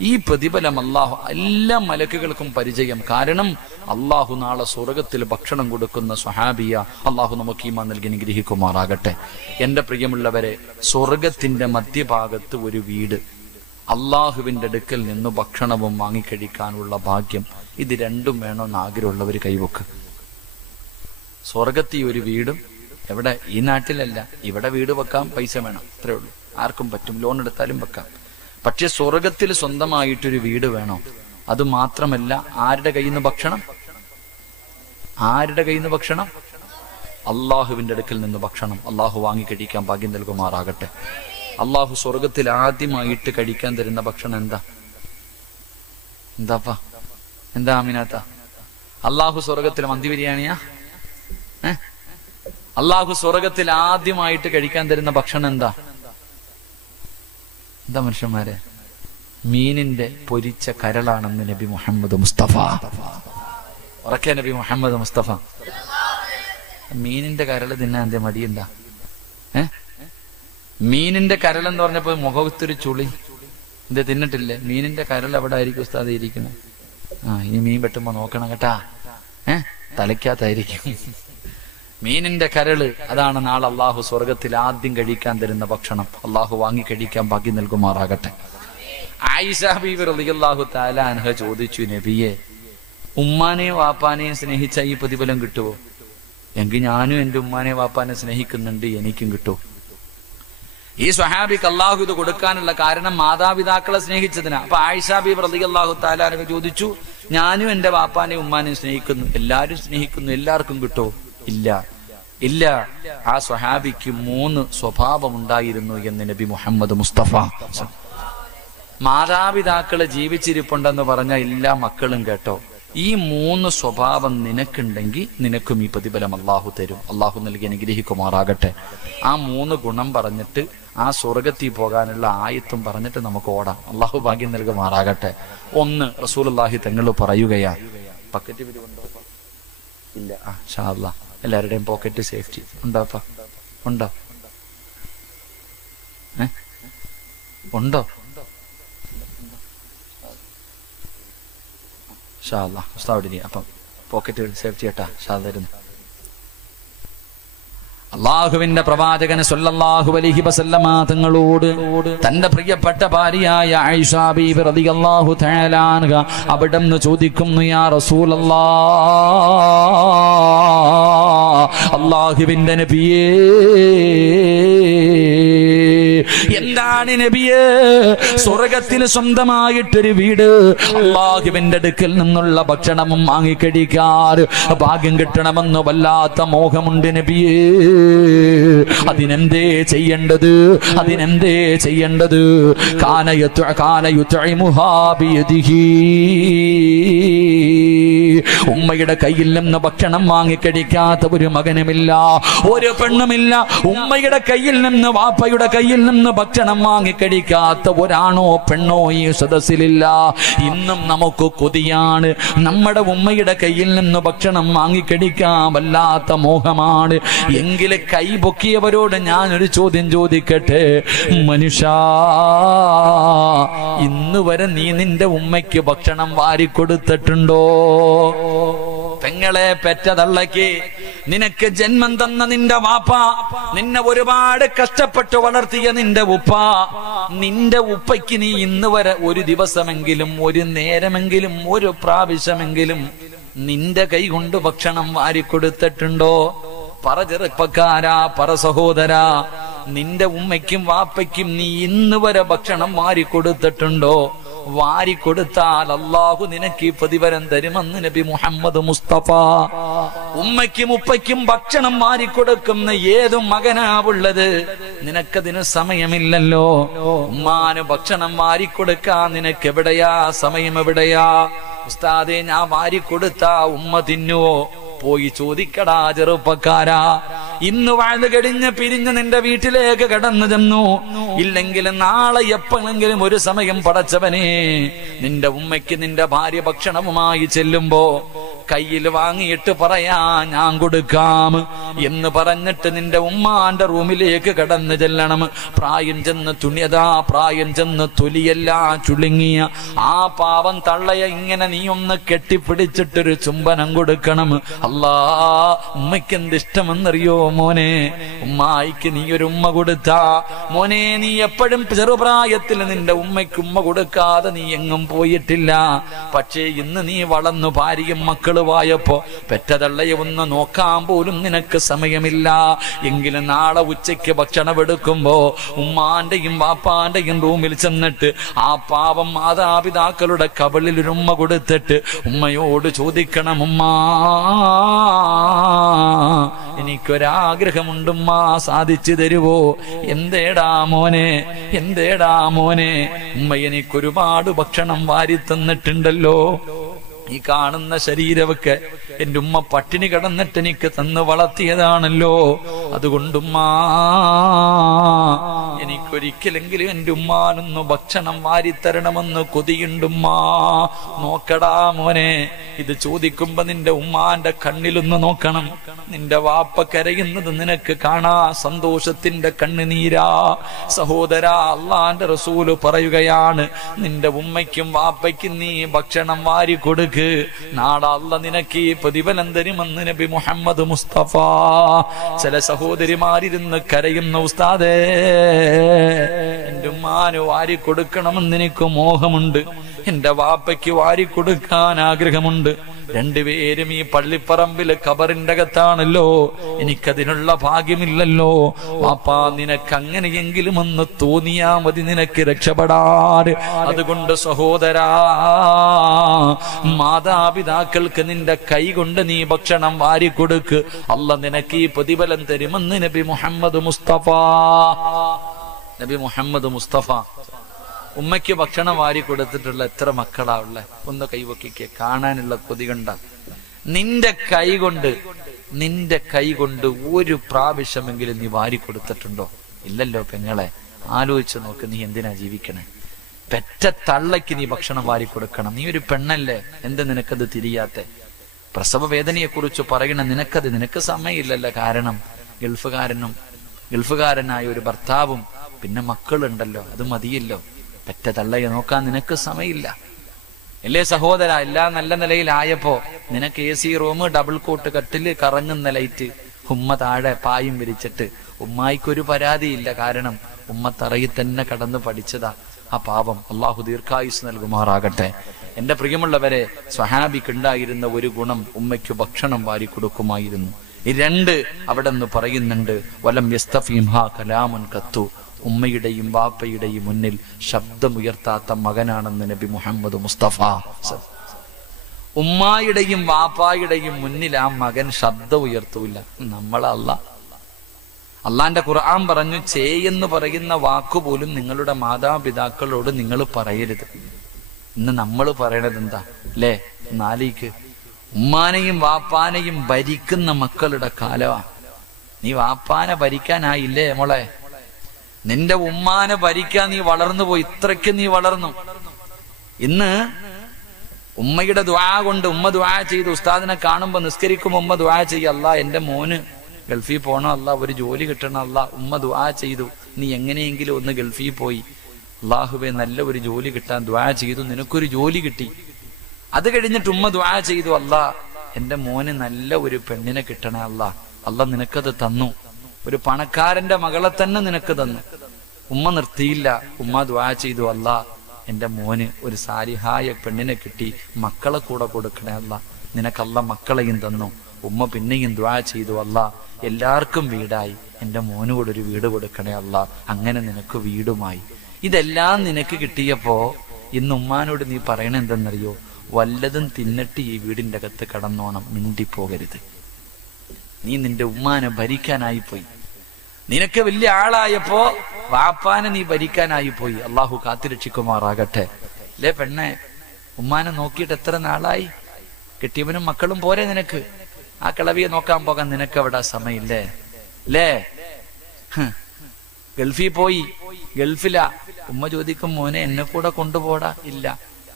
ഈ പ്രതിഫലം അല്ലാഹു എല്ലാ മലക്കുകൾക്കും പരിചയം. കാരണം അല്ലാഹു നാളെ സ്വർഗത്തിൽ ഭക്ഷണം കൊടുക്കുന്ന സ്വഹാബിയ. അല്ലാഹു നമുക്ക് ഈമാൻ നൽകി അനുഗ്രഹിക്കുമാറാകട്ടെ. എന്റെ പ്രിയമുള്ളവരെ, സ്വർഗത്തിന്റെ മധ്യഭാഗത്ത് ഒരു വീട്, അള്ളാഹുവിന്റെ അടുക്കൽ നിന്ന് ഭക്ഷണവും വാങ്ങിക്കഴിക്കാനുള്ള ഭാഗ്യം, ഇത് രണ്ടും വേണമെന്ന് ആഗ്രഹമുള്ളവർ കൈവക്ക്. സ്വർഗത്തിൽ ഒരു വീടും, എവിടെ? ഈ നാട്ടിലല്ല, ഇവിടെ വീട് വെക്കാം, പൈസ വേണം, അത്രേ ഉള്ളൂ. ആർക്കും പറ്റും, ലോൺ എടുത്താലും വെക്കാം. പക്ഷെ സ്വർഗത്തിൽ സ്വന്തമായിട്ടൊരു വീട് വേണം. അത് മാത്രമല്ല, ആരുടെ കയ്യിൽ നിന്ന് ഭക്ഷണം? ആരുടെ കയ്യിൽ നിന്ന് ഭക്ഷണം? അള്ളാഹുവിന്റെ അടുക്കൽ നിന്ന് ഭക്ഷണം. അള്ളാഹു വാങ്ങിക്കഴിക്കാൻ ഭാഗ്യം നൽകുമാറാകട്ടെ. അള്ളാഹു സ്വർഗത്തിൽ ആദ്യമായിട്ട് കഴിക്കാൻ തരുന്ന ഭക്ഷണം എന്താപ്പാ? എന്താ ആമിനാത്ത? അള്ളാഹു സ്വർഗത്തിൽ മന്തി ബിരിയാണിയാ? അള്ളാഹു സ്വർഗത്തിൽ ആദ്യമായിട്ട് കഴിക്കാൻ തരുന്ന ഭക്ഷണം എന്താ മനുഷ്യന്മാരെ? മീനിന്റെ പൊരിച്ച കരളാണെന്ന് നബി മുഹമ്മദ് മുസ്തഫ. ഉറക്കെ നബി മുഹമ്മദ് മുസ്തഫ. മീനിന്റെ കരൾ തിന്നാൻ എന്തേ മടിയുണ്ടാ? മീനിന്റെ കരൾ എന്ന് പറഞ്ഞപ്പോ മുഖത്തൊരു ചുളി. എന്തേ തിന്നിട്ടില്ലേ? മീനിന്റെ കരൾ എവിടെ ആയിരിക്കും ഉസ്താദ് ഇരിക്കുന്നത്? ഇനി മീൻ വെട്ടുമ്പോ നോക്കണം കേട്ടാ, തലയ്ക്കകത്തായിരിക്കും മീനിന്റെ കരള്. അതാണ് നാളെ അള്ളാഹു സ്വർഗത്തിൽ ആദ്യം കഴിക്കാൻ തരുന്ന ഭക്ഷണം. അള്ളാഹു വാങ്ങി കഴിക്കാൻ ഭാഗ്യം നൽകുമാറാകട്ടെ. ആയിഷ ബീവി റളിയല്ലാഹു തആല അൻഹ ചോദിച്ചു, നബിയെ, ഉമ്മാനെയും വാപ്പാനെയും സ്നേഹിച്ച ഈ പ്രതിഫലം കിട്ടുമോ? എങ്കിൽ ഞാനും എന്റെ ഉമ്മാനെയും വാപ്പാനെ സ്നേഹിക്കുന്നുണ്ട്, എനിക്കും കിട്ടുമോ? ഈ സ്വഹാബിക്ക് അള്ളാഹു ഇത് കൊടുക്കാനുള്ള കാരണം മാതാപിതാക്കളെ സ്നേഹിച്ചതിനാ. അപ്പൊ ആയിഷ ബീവി റളിയല്ലാഹു തആല അൻഹ ചോദിച്ചു, ഞാനും എന്റെ വാപ്പാനെയും ഉമ്മാനെയും സ്നേഹിക്കുന്നു, എല്ലാരും സ്നേഹിക്കുന്നു, എല്ലാവർക്കും കിട്ടുമോ? ഇല്ല. ആ സ്വഹാബിക്ക് 3 സ്വഭാവം ഉണ്ടായിരുന്നു എന്ന് നബി മുഹമ്മദ് മുസ്തഫ. മാതാപിതാക്കള് ജീവിച്ചിരിപ്പുണ്ടെന്ന് പറഞ്ഞ എല്ലാ മക്കളും കേട്ടോ, ഈ 3 സ്വഭാവം നിനക്കുണ്ടെങ്കിൽ നിനക്കും ഈ പ്രതിഫലം അള്ളാഹു തരും. അള്ളാഹു നൽകി അനുഗ്രഹിക്കുമാറാകട്ടെ. ആ 3 ഗുണം പറഞ്ഞിട്ട് ആ സ്വർഗത്തിൽ പോകാനുള്ള ആയത്തും പറഞ്ഞിട്ട് നമുക്ക് ഓടാം. അള്ളാഹു ഭാഗ്യം നൽകുമാറാകട്ടെ. 1, റസൂലുള്ളാഹി തങ്ങൾ പറയുകയാ, പക്കറ്റ് പിരിവുണ്ടോ? ഇല്ല. ഇൻഷാ അല്ലാഹ് എല്ലാവരുടെയും പോക്കറ്റ് സേഫ്റ്റി ഉണ്ടോപ്പാ? ഉണ്ടോ? ഉണ്ടോ? ഇൻഷാ അല്ലാഹ് ഉസ്താദിനി അപ്പം പോക്കറ്റ് സേഫ്റ്റി കേട്ടാ ഷാദായിരുന്നു. അള്ളാഹുവിന്റെ പ്രവാചകൻ സല്ലല്ലാഹു അലൈഹി വസല്ലമ തങ്ങളോട് തന്റെ പ്രിയപ്പെട്ട ഭാര്യയായ ആയിഷ ബീവി റളിയല്ലാഹു തആല അൻഹ അവിടുന്ന് ചോദിക്കുന്നു, യാ റസൂലല്ലാഹ്, അള്ളാഹുവിന്റെ നബിയേ, എന്താണ് നബിയേ സ്വർഗത്തിൽ സ്വന്തമായിട്ടൊരു വീട്, അള്ളാഹുവിന്റെ അടുക്കൽ നിന്നുള്ള ഭക്ഷണവും വാങ്ങിക്കഴിക്കാൻ ഭാഗ്യം കിട്ടണമെന്ന് വല്ലാത്ത മോഹമുണ്ട് നബിയേ. അതിനെന്തേ ചെയ്യേണ്ടത്? ഉമ്മയുടെ കയ്യിൽ നിന്ന് ഭക്ഷണം വാങ്ങിക്കഴിക്കാത്ത ഒരു മകനുമില്ല, ഒരു പെണ്ണുമില്ല. ഉമ്മയുടെ കയ്യിൽ നിന്ന് വാപ്പയുടെ കയ്യിൽ നിന്ന് ഭക്ഷണം വാങ്ങിക്കഴിക്കാത്ത ഒരാണോ പെണ്ണോ ഈ സദസ്സിലില്ല. ഇന്നും നമുക്ക് കൊതിയാണ്, നമ്മുടെ ഉമ്മയുടെ കയ്യിൽ നിന്ന് ഭക്ഷണം വാങ്ങിക്കഴിക്കാൻ വല്ലാത്ത മോഹമാണ്. എങ്കിലും കൈ പൊക്കിയവരോട് ഞാനൊരു ചോദ്യം ചോദിക്കട്ടെ, മനുഷ്യ, ഇന്ന് വരെ നീ നിന്റെ ഉമ്മയ്ക്ക് ഭക്ഷണം വാരിക്കൊടുത്തിട്ടുണ്ടോ? പെങ്ങളെ പെറ്റ തള്ളയ്ക്ക്, നിനക്ക് ജന്മം തന്ന നിന്റെ വാപ്പ, നിന്നെ ഒരുപാട് കഷ്ടപ്പെട്ട് വളർത്തിയ നിന്റെ ഉപ്പ, നിന്റെ ഉപ്പയ്ക്ക് നീ ഇന്ന് വരെ ഒരു ദിവസമെങ്കിലും, ഒരു നേരമെങ്കിലും, ഒരു പ്രാവശ്യമെങ്കിലും നിന്റെ കൈ കൊണ്ട് ഭക്ഷണം വാരിക്കൊടുത്തിട്ടുണ്ടോ? പറ ചെറുപ്പക്കാരാ, പറ സഹോദരാ, നിന്റെ ഉമ്മയ്ക്കും വാപ്പയ്ക്കും നീ ഇന്ന് വരെ ഭക്ഷണം വാരിക്കൊടുത്തിട്ടുണ്ടോ? വാരിക്കൊടുത്താൽ അള്ളാഹു നിനക്ക് പ്രതിഫലം തരുമെന്ന് നബി മുഹമ്മദ് മുസ്തഫ. ഉമ്മയ്ക്കും ഉപ്പയ്ക്കും ഭക്ഷണം വാരിക്കൊടുക്കുന്ന ഏതും മകനാവുള്ളത്? നിനക്കതിന് സമയമില്ലല്ലോ. ഉമ്മാന് ഭക്ഷണം വാരിക്കൊടുക്കാൻ നിനക്ക് എവിടെയാ സമയം? എവിടെയാ? ഉസ്താദേ, ഞാൻ വാരിക്കൊടുത്താ ഉമ്മ തിന്നുവോ? പോയി ചോദിക്കടാ ചെറുപ്പക്കാരാ. ഇന്ന് വാഴ്ന്നു കഴിഞ്ഞ് പിരിഞ്ഞ് നിന്റെ വീട്ടിലേക്ക് കടന്നു ചെന്നു, ഇല്ലെങ്കിൽ നാളെ എപ്പോഴെങ്കിലും ഒരു സമയം പടച്ചവനെ നിന്റെ ഉമ്മയ്ക്ക് നിന്റെ ഭാര്യ ഭക്ഷണവുമായി ചെല്ലുമ്പോ കയ്യിൽ വാങ്ങിയിട്ട് പറയാ ഞാൻ കൊടുക്കാം എന്ന് പറഞ്ഞിട്ട് നിന്റെ ഉമ്മാന്റെ റൂമിലേക്ക് കടന്നു ചെല്ലണം. പ്രായം ചെന്ന് പ്രായം ചെന്ന് തൊലിയെല്ലാം ചുളുങ്ങിയ ആ പാവം തള്ളയെ ഇങ്ങനെ നീ ഒന്ന് കെട്ടിപ്പിടിച്ചിട്ടൊരു ചുംബനം കൊടുക്കണം. അല്ലാ, ഉമ്മയ്ക്ക് എന്തിഷ്ടമെന്നറിയോ മോനെ? ഉമ്മായിക്ക് നീ ഒരു ഉമ്മ കൊടുത്താ മോനെ, നീ എപ്പോഴും ചെറുപ്രായത്തിൽ നിന്റെ ഉമ്മയ്ക്ക് ഉമ്മ കൊടുക്കാതെ നീ എങ്ങും പോയിട്ടില്ല. പക്ഷേ ഇന്ന് നീ വളർന്നു ഭാര്യയും മക്കളുമായപ്പോ പെറ്റതള്ളയെ ഒന്ന് നോക്കാൻ പോലും നിനക്ക് സമയമില്ല. എങ്കിലും നാളെ ഉച്ചയ്ക്ക് ഭക്ഷണം എടുക്കുമ്പോ ഉമ്മാന്റെയും വാപ്പാന്റെയും റൂമിൽ ചെന്നിട്ട് ആ പാവം മാതാപിതാക്കളുടെ കവിളിൽ ഒരു ഉമ്മ കൊടുത്തിട്ട് ഉമ്മയോട് ചോദിക്കണം, ഉമ്മാ എനിക്കൊരാഗ്രഹമുണ്ടുമ്മ, സാധിച്ചു തരുവോ? എന്തേടാ മോനെ, എന്തേടാ മോനെ? ഉമ്മ എനിക്കൊരുപാട് ഭക്ഷണം വാരി തന്നിട്ടുണ്ടല്ലോ. ഈ കാണുന്ന ശരീരമൊക്കെ എന്റെ ഉമ്മ പട്ടിണി കിടന്നിട്ട് എനിക്ക് തന്ന് വളർത്തിയതാണല്ലോ. അതുകൊണ്ടുമ്മാ എനിക്കൊരിക്കലെങ്കിലും എന്റെ ഉമ്മാനൊന്ന് ഭക്ഷണം വാരിത്തരണമെന്ന് കൊതിയുണ്ടുമ്മാ. നോക്കടാ മോനെ, ഇത് ചോദിക്കുമ്പോ നിന്റെ ഉമ്മാന്റെ കണ്ണിലൊന്ന് നോക്കണം. നിന്റെ വാപ്പ കരയുന്നത് നിനക്ക് കാണാ, സന്തോഷത്തിന്റെ കണ്ണുനീരാ. സഹോദരാ, അള്ളാന്റെ റസൂല് പറയുകയാണ്, നിന്റെ ഉമ്മയ്ക്കും വാപ്പയ്ക്കും നീ ഭക്ഷണം വാരി കൊടുക്ക. നാളെ അല്ലാഹ് നിനക്ക് ഈ പ്രതിഫലം തരുമെന്ന് നബി മുഹമ്മദ് മുസ്തഫ. ചില സഹോദരിമാരിരുന്ന് കരയുന്ന, ഉസ്താദേ എന്റെ ഉമ്മാന് വാരി കൊടുക്കണമെന്ന് എനിക്ക് മോഹമുണ്ട്, എന്റെ വാപ്പയ്ക്ക് വാരി കൊടുക്കാൻ ആഗ്രഹമുണ്ട്. രണ്ടുപേരും ഈ പള്ളിപ്പറമ്പില് ഖബറിന്റെ അകത്താണല്ലോ, എനിക്കതിനുള്ള ഭാഗ്യമില്ലല്ലോ. വാപ്പാ, നിനക്ക് അങ്ങനെയെങ്കിലും ഒന്ന് തോന്നിയാ മതി നിനക്ക് രക്ഷപ്പെടാൻ. അതുകൊണ്ട് സഹോദരാ, മാതാപിതാക്കൾക്ക് നിന്റെ കൈ കൊണ്ട് നീ ഭക്ഷണം വാരി കൊടുക്ക്. അല്ലാഹ് നിനക്ക് ഈ പ്രതിഫലം തരുമെന്ന് നബി മുഹമ്മദ് മുസ്തഫ. നബി മുഹമ്മദ് മുസ്തഫ ഉമ്മയ്ക്ക് ഭക്ഷണം വാരി കൊടുത്തിട്ടുള്ള എത്ര മക്കളാ ഉള്ളെ? ഒന്ന് കൈവക്കിക്ക്, കാണാനുള്ള കൊതി കണ്ട. നിന്റെ കൈ കൊണ്ട് ഒരു പ്രാവശ്യമെങ്കിലും നീ വാരി കൊടുത്തിട്ടുണ്ടോ? ഇല്ലല്ലോ പെങ്ങളെ. ആലോചിച്ച് നോക്ക്, നീ എന്തിനാ ജീവിക്കണേ? പെറ്റ തള്ളയ്ക്ക് നീ ഭക്ഷണം വാരി കൊടുക്കണം. നീ ഒരു പെണ്ണല്ലേ, എന്ത് നിനക്കത് തിരിയാത്തെ? പ്രസവ വേദനയെ കുറിച്ച് പറയണ നിനക്ക് സമയമില്ലല്ലോ. കാരണം ഗൾഫുകാരനായ ഒരു ഭർത്താവും പിന്നെ മക്കളുണ്ടല്ലോ, അത് മതിയല്ലോ. പെറ്റ തള്ളയെ നോക്കാൻ നിനക്ക് സമയമില്ല അല്ലേ സഹോദര? എല്ലാം നല്ല നിലയിലായപ്പോ നിനക്ക് AC റൂം, ഡബിൾ കോട്ട്, കട്ടില്, കറങ്ങുന്ന ലൈറ്റ്, ഉമ്മ താഴെ പായും വിരിച്ചിട്ട് ഉമ്മായിക്കൊരു പരാതിയില്ല. കാരണം ഉമ്മ തറയിൽ തന്നെ കടന്ന് പഠിച്ചതാ. ആ പാവം അള്ളാഹു ദീർഘായുസ് നൽകുമാറാകട്ടെ. എന്റെ പ്രിയമുള്ളവരെ, സ്വഹാബിക്കുണ്ടായിരുന്ന ഒരു ഗുണം, ഉമ്മയ്ക്ക് ഭക്ഷണം വാരി കൊടുക്കുമായിരുന്നു. 2 അവിടെ നിന്ന് പറയുന്നുണ്ട്, വലം യസ്തഫീംഹാ കലാമുൻ കത്തു. ഉമ്മയുടെയും വാപ്പയുടെയും മുന്നിൽ ശബ്ദമുയർത്താത്ത മകനാണെന്ന് നബി മുഹമ്മദ് മുസ്തഫ. ഉമ്മായുടെയും വാപ്പായുടെയും മുന്നിൽ ആ മകൻ ശബ്ദം ഉയർത്തൂല. അള്ളാന്റെ ഖുർആൻ പറഞ്ഞു, എന്ന് പറയുന്ന വാക്കുപോലും നിങ്ങളുടെ മാതാപിതാക്കളോട് നിങ്ങൾ പറയരുത്. ഇന്ന് നമ്മൾ പറയണത് എന്താ അല്ലേ? നാലിക്ക് ഉമ്മാനെയും വാപ്പാനെയും ഭരിക്കുന്ന മക്കളുടെ കാലമാ. നീ വാപ്പാനെ ഭരിക്കാനായില്ലേ മോളെ? നിന്റെ ഉമ്മാനെ ഭരിക്കാൻ നീ വളർന്നു പോയി, ഇത്രയ്ക്ക് നീ വളർന്നു. ഇന്ന് ഉമ്മയുടെ ദുആ കൊണ്ട്, ഉമ്മ ദുആ ചെയ്തു, ഉസ്താദിനെ കാണുമ്പോ നിസ്കരിക്കുമ്പോ ഉമ്മ ദുആ ചെയ്യും, അല്ലാ എന്റെ മോന് ഗൾഫിൽ പോണോ, അല്ലാ ഒരു ജോലി കിട്ടണം, അല്ലാ. ഉമ്മ ദുആ ചെയ്തു, നീ എങ്ങനെയെങ്കിലും ഒന്ന് ഗൾഫിൽ പോയി, അല്ലാഹുവേ നല്ല ഒരു ജോലി കിട്ടാൻ ദുആ ചെയ്തു, നിനക്കൊരു ജോലി കിട്ടി. അത് കഴിഞ്ഞിട്ട് ഉമ്മ ദുആ ചെയ്തു, അല്ലാ എന്റെ മോന് നല്ല ഒരു പെണ്ണിനെ കിട്ടണേ, അല്ലാ. അല്ലാ നിനക്കത് തന്നു, ഒരു പണക്കാരന്റെ മകളെ തന്നെ നിനക്ക് തന്നു. ഉമ്മ നിർത്തിയില്ല, ഉമ്മ ദുആ ചെയ്തു, അല്ലാ എന്റെ മോന് ഒരു സാലിഹായ പെണ്ണിനെ കിട്ടി, മക്കളെ കൂടെ കൊടുക്കണേ, അല്ലാ. നിനക്കല്ല മക്കളെയും തന്നു. ഉമ്മ പിന്നെയും ദുആ ചെയ്തു, അല്ലാ എല്ലാവർക്കും വീടായി, എന്റെ മോന് കൂടെ ഒരു വീട് കൊടുക്കണേ, അല്ലാ. അങ്ങനെ നിനക്ക് വീടുമായി. ഇതെല്ലാം നിനക്ക് കിട്ടിയപ്പോ ഇന്ന് ഉമ്മാനോട് നീ പറയണ എന്തെന്നറിയോ? വല്ലതും തിന്നിട്ട് ഈ വീടിന്റെ അകത്ത് കടന്നോണം, മിണ്ടിപ്പോകരുത്. നീ നിന്റെ ഉമ്മാനെ ഭരിക്കാനായി പോയി. നിനക്ക് വലിയ ആളായപ്പോ വാപ്പാനെ നീ ഭരിക്കാനായി പോയി. അള്ളാഹു കാത്തിരക്ഷിക്കുമാറാകട്ടെ. അല്ലേ പെണ്ണെ, ഉമ്മാനെ നോക്കിയിട്ട് എത്ര നാളായി? കിട്ടിയവനും മക്കളും പോരെ നിനക്ക്? ആ കിളവിയെ നോക്കാൻ പോകാൻ നിനക്ക് അവിടെ സമയമില്ലേ? അല്ലേ? ഗൾഫിൽ പോയി, ഗൾഫിലാ. ഉമ്മ ചോദിക്കും, മോനെ എന്നെ കൂടെ കൊണ്ടുപോടാ. ഇല്ല.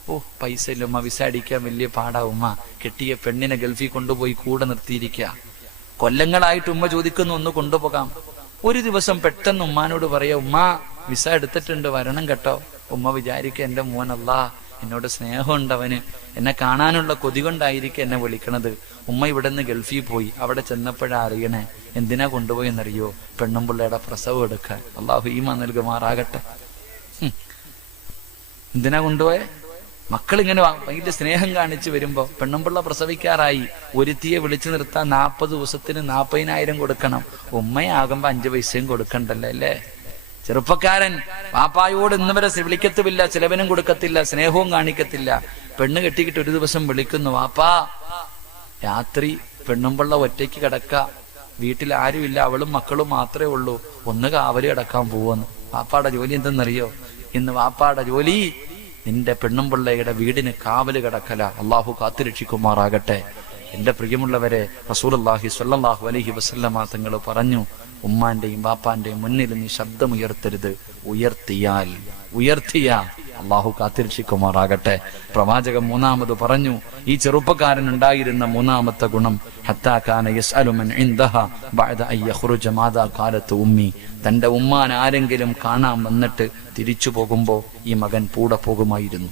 ഓ പൈസ ഇല്ല ഉമ്മ, വിസ അടിക്കാൻ വലിയ പാടാ ഉമ്മ, കെട്ടിയ പെണ്ണിനെ ഗൾഫിൽ കൊണ്ടുപോയി കൂടെ നിർത്തിയിരിക്കുക. കൊല്ലങ്ങളായിട്ട് ഉമ്മ ചോദിക്കുന്നു ഒന്ന് കൊണ്ടുപോകാം. ഒരു ദിവസം പെട്ടെന്ന് ഉമ്മാനോട് പറയാ, ഉമ്മ വിസ എടുത്തിട്ടുണ്ട്, വരണം കേട്ടോ. ഉമ്മ വിചാരിക്കുക എന്റെ മോനല്ലാ എന്നോട് സ്നേഹമുണ്ടവന്, എന്നെ കാണാനുള്ള കൊതി കൊണ്ടായിരിക്കും എന്നെ വിളിക്കണത്. ഉമ്മ ഇവിടെ നിന്ന് ഗൾഫിൽ പോയി. അവിടെ ചെന്നപ്പോഴാ അറിയണേ എന്തിനാ കൊണ്ടുപോയെന്നറിയോ? പെണ്ണും പിള്ളയുടെ പ്രസവം എടുക്കാൻ. അള്ളാഹു ഈമാൻ നൽകുമാറാകട്ടെ. എന്തിനാ കൊണ്ടുപോയെ? മക്കളിങ്ങനെ ഭയങ്കര സ്നേഹം കാണിച്ചു വരുമ്പോ പെണ്ണുമ്പിള്ള പ്രസവിക്കാറായി. ഒരുത്തിയെ വിളിച്ചു നിർത്താൻ 40 ദിവസത്തിന് 40,000 കൊടുക്കണം. ഉമ്മയാകുമ്പോ 5 പൈസയും കൊടുക്കണ്ടല്ലേ അല്ലേ? ചെറുപ്പക്കാരൻ പാപ്പായോട് ഇന്ന് വരെ വിളിക്കത്തുമില്ല, ചിലവനും കൊടുക്കത്തില്ല, സ്നേഹവും കാണിക്കത്തില്ല. പെണ്ണ് കെട്ടിക്കിട്ട് ഒരു ദിവസം വിളിക്കുന്നു, വാപ്പാ രാത്രി പെണ്ണുമ്പിള്ള ഒറ്റയ്ക്ക് കിടക്ക, വീട്ടിൽ ആരുമില്ല, അവളും മക്കളും മാത്രമേ ഉള്ളൂ, ഒന്ന് കാവല് കിടക്കാൻ പോവെന്ന്. വാപ്പാടെ ജോലി എന്തെന്നറിയോ? ഇന്ന് വാപ്പാടെ ജോലി നിന്റെ പെണ്ണുമ്പിള്ളയുടെ വീടിന് കാവല് കിടക്കല. അള്ളാഹു കാത്തുരക്ഷിക്കുമാറാകട്ടെ. എന്റെ പ്രിയമുള്ളവരെ, റസൂലുള്ളാഹി സ്വല്ലല്ലാഹു അലൈഹി വസല്ലമ തങ്ങൾ പറഞ്ഞു, ഉമ്മാന്റെയും ബാപ്പാന്റെയും മുന്നിൽ നീ ശബ്ദമുയർത്തരുത്. ഉയർത്തിയാൽ അള്ളാഹു കാത്തിരക്ഷിക്കുമാറാകട്ടെ. പ്രവാചകൻ മൂന്നാമത് പറഞ്ഞു, ഈ ചെറുപ്പക്കാരൻ ഉണ്ടായിരുന്ന മൂന്നാമത്തെ ഗുണം, ഹത്താ കാന യസ്അലു മൻ ഇൻദഹ ബഅദ അൻ യഖ്റുജ മാദാ ഖാലത്ത് ഉമ്മി. തന്റെ ഉമ്മാൻ ആരെങ്കിലും കാണാൻ വന്നിട്ട് തിരിച്ചു പോകുമ്പോ ഈ മകൻ കൂടെ പോകുമായിരുന്നു.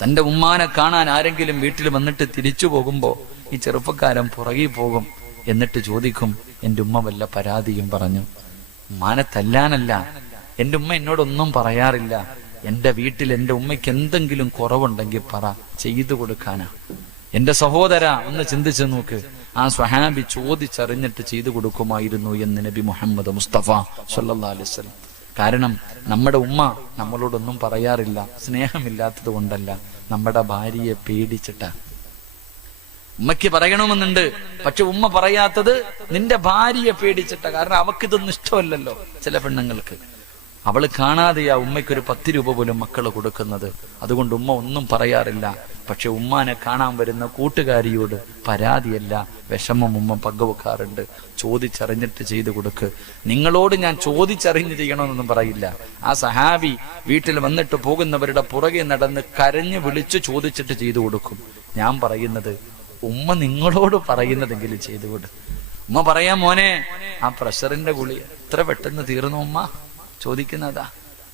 തന്റെ ഉമ്മാനെ കാണാൻ ആരെങ്കിലും വീട്ടിൽ വന്നിട്ട് തിരിച്ചു പോകുമ്പോ ഈ ചെറുപ്പക്കാരൻ പുറകെ പോകും. എന്നിട്ട് ചോദിക്കും, എന്റെ ഉമ്മ വല്ല പരാതിയും പറഞ്ഞു? ഉമ്മാനെ തല്ലാനല്ല, എന്റെ ഉമ്മ എന്നോടൊന്നും പറയാറില്ല. എന്റെ വീട്ടിൽ എന്റെ ഉമ്മയ്ക്ക് എന്തെങ്കിലും കുറവുണ്ടെങ്കിൽ പറ, ചെയ്തു കൊടുക്കാനാ. എന്റെ സഹോദര ഒന്ന് ചിന്തിച്ചു നോക്ക്, ആ സ്വഹാബി ചോദിച്ചറിഞ്ഞിട്ട് ചെയ്തു കൊടുക്കുമായിരുന്നു എന്ന് നബി മുഹമ്മദ് മുസ്തഫ സല്ലല്ലാഹു അലൈഹി വസല്ലം. കാരണം നമ്മുടെ ഉമ്മ നമ്മളോടൊന്നും പറയാറില്ല, സ്നേഹമില്ലാത്തത് കൊണ്ടല്ല, നമ്മുടെ ഭാര്യയെ പേടിച്ചിട്ടാ. ഉമ്മയ്ക്ക് പറയണമെന്നുണ്ട്, പക്ഷെ ഉമ്മ പറയാത്തത് നിന്റെ ഭാര്യയെ പേടിച്ചിട്ടാ. കാരണം അവക്കിതൊന്നും ഇഷ്ടമല്ലല്ലോ. ചില പെണ്ണുങ്ങൾക്ക് അവള് കാണാതെയാ ഉമ്മയ്ക്കൊരു 10 രൂപ പോലും മക്കള് കൊടുക്കുന്നത്. അതുകൊണ്ട് ഉമ്മ ഒന്നും പറയാറില്ല. പക്ഷെ ഉമ്മാനെ കാണാൻ വരുന്ന കൂട്ടുകാരിയോട് പരാതിയല്ല, വിഷമം ഉമ്മ പങ്കുവെക്കാറുണ്ട്. ചോദിച്ചറിഞ്ഞിട്ട് ചെയ്തു കൊടുക്ക്. നിങ്ങളോട് ഞാൻ ചോദിച്ചറിഞ്ഞ് ചെയ്യണമെന്നൊന്നും പറയില്ല. ആ സഹാബി വീട്ടിൽ വന്നിട്ട് പോകുന്നവരുടെ പുറകെ നടന്ന് കരഞ്ഞു വിളിച്ചു ചോദിച്ചിട്ട് ചെയ്തു കൊടുക്കും. ഞാൻ പറയുന്നത്, ഉമ്മ നിങ്ങളോട് പറയുന്നതെങ്കിലും ചെയ്തു കൊടു. ഉമ്മ പറയാം, മോനെ ആ പ്രഷറിന്റെ ഗുളിക എത്ര പെട്ടെന്ന് തീർന്നു ഉമ്മ ചോദിക്കുന്നതാ.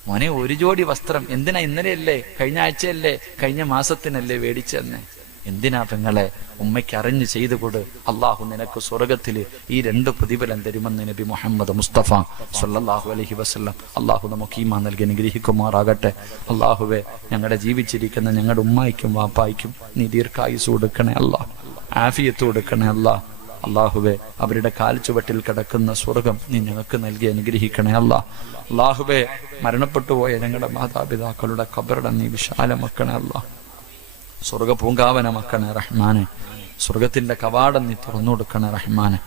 മോനെ ഒരു ജോഡി വസ്ത്രം എന്തിനാ? ഇന്നലെയല്ലേ, കഴിഞ്ഞ ആഴ്ചയല്ലേ, കഴിഞ്ഞ മാസത്തിനല്ലേ മേടിച്ചെന്നെ? എന്തിനാ പെങ്ങളെ? ഉമ്മയ്ക്ക് അറിഞ്ഞ് ചെയ്തു കൊടു. അള്ളാഹു നിനക്ക് സ്വർഗത്തില് ഈ 2 പ്രതിഫലം തരുമെന്ന് നബി മുഹമ്മദ് മുസ്തഫ സല്ലല്ലാഹു അലൈഹി വസല്ലം. അള്ളാഹു നമുക്ക് ഈമാൻ നൽകി അനുഗ്രഹിക്കുമാറാകട്ടെ. അള്ളാഹുവെ, ഞങ്ങളുടെ ജീവിച്ചിരിക്കുന്ന ഞങ്ങളുടെ ഉമ്മായിക്കും വാപ്പായിക്കും നീ ദീർഘായുസ് കൊടുക്കണേ അല്ലാ, ആഫിയത്ത് കൊടുക്കണേ അല്ലാ. അള്ളാഹുവെ, അവരുടെ കാൽച്ചുവട്ടിൽ കിടക്കുന്ന സ്വർഗം നീ ഞങ്ങൾക്ക് നൽകി അനുഗ്രഹിക്കണേ അല്ലാ. അള്ളാഹുവെ, മരണപ്പെട്ടു പോയ ഞങ്ങളുടെ മാതാപിതാക്കളുടെ ഖബറിട നീ വിശാലമാക്കണേ അല്ലാ. സ്വർഗ പൂങ്കാവനമാക്കണേ റഹ്മാനെ. സ്വർഗത്തിന്റെ കവാടം നീ തുറന്നു കൊടുക്കണേ റഹ്മാനെ.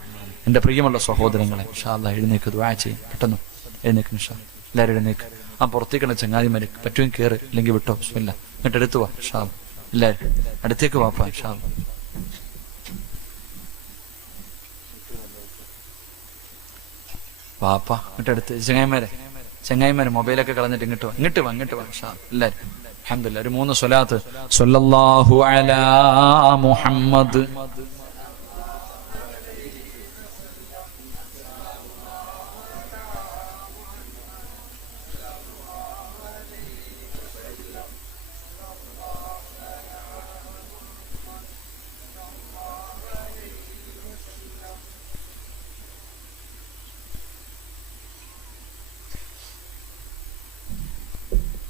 എന്റെ പ്രിയമുള്ള സഹോദരങ്ങളെ, ഇൻഷാ അല്ലാഹ് എഴുന്നേക്ക്, ദുആ ചെയ്യും. പെട്ടെന്ന് എഴുന്നേക്ക് ഇൻഷാ അല്ലാഹ്. എല്ലാവരും എഴുന്നേക്ക്. ആ പുറത്തേക്കണ ചങ്ങാതിമാര് പറ്റുമെങ്കിൽ കയറ്, അല്ലെങ്കിൽ വിട്ടോ. ബിസ്മില്ലാ. എന്നിട്ട് എടുത്തു വാ ഇൻഷാ അല്ലാഹ്. എല്ലാവരും അടുത്തേക്ക് വാപ്പാ ഇൻഷാ അല്ലാഹ്. വാപ്പ ഇങ്ങോട്ട് അടുത്ത് ചങ്ങായിമാരെ മൊബൈലൊക്കെ കളഞ്ഞിട്ട് ഇങ്ങോട്ട് വാ ഇൻഷാ അല്ലാഹ്. എല്ലാവരും അൽഹംദുലില്ലാഹ് ഒരു 3 സ്വലാത്ത്. സ്വല്ലല്ലാഹു അലാ മുഹമ്മദ്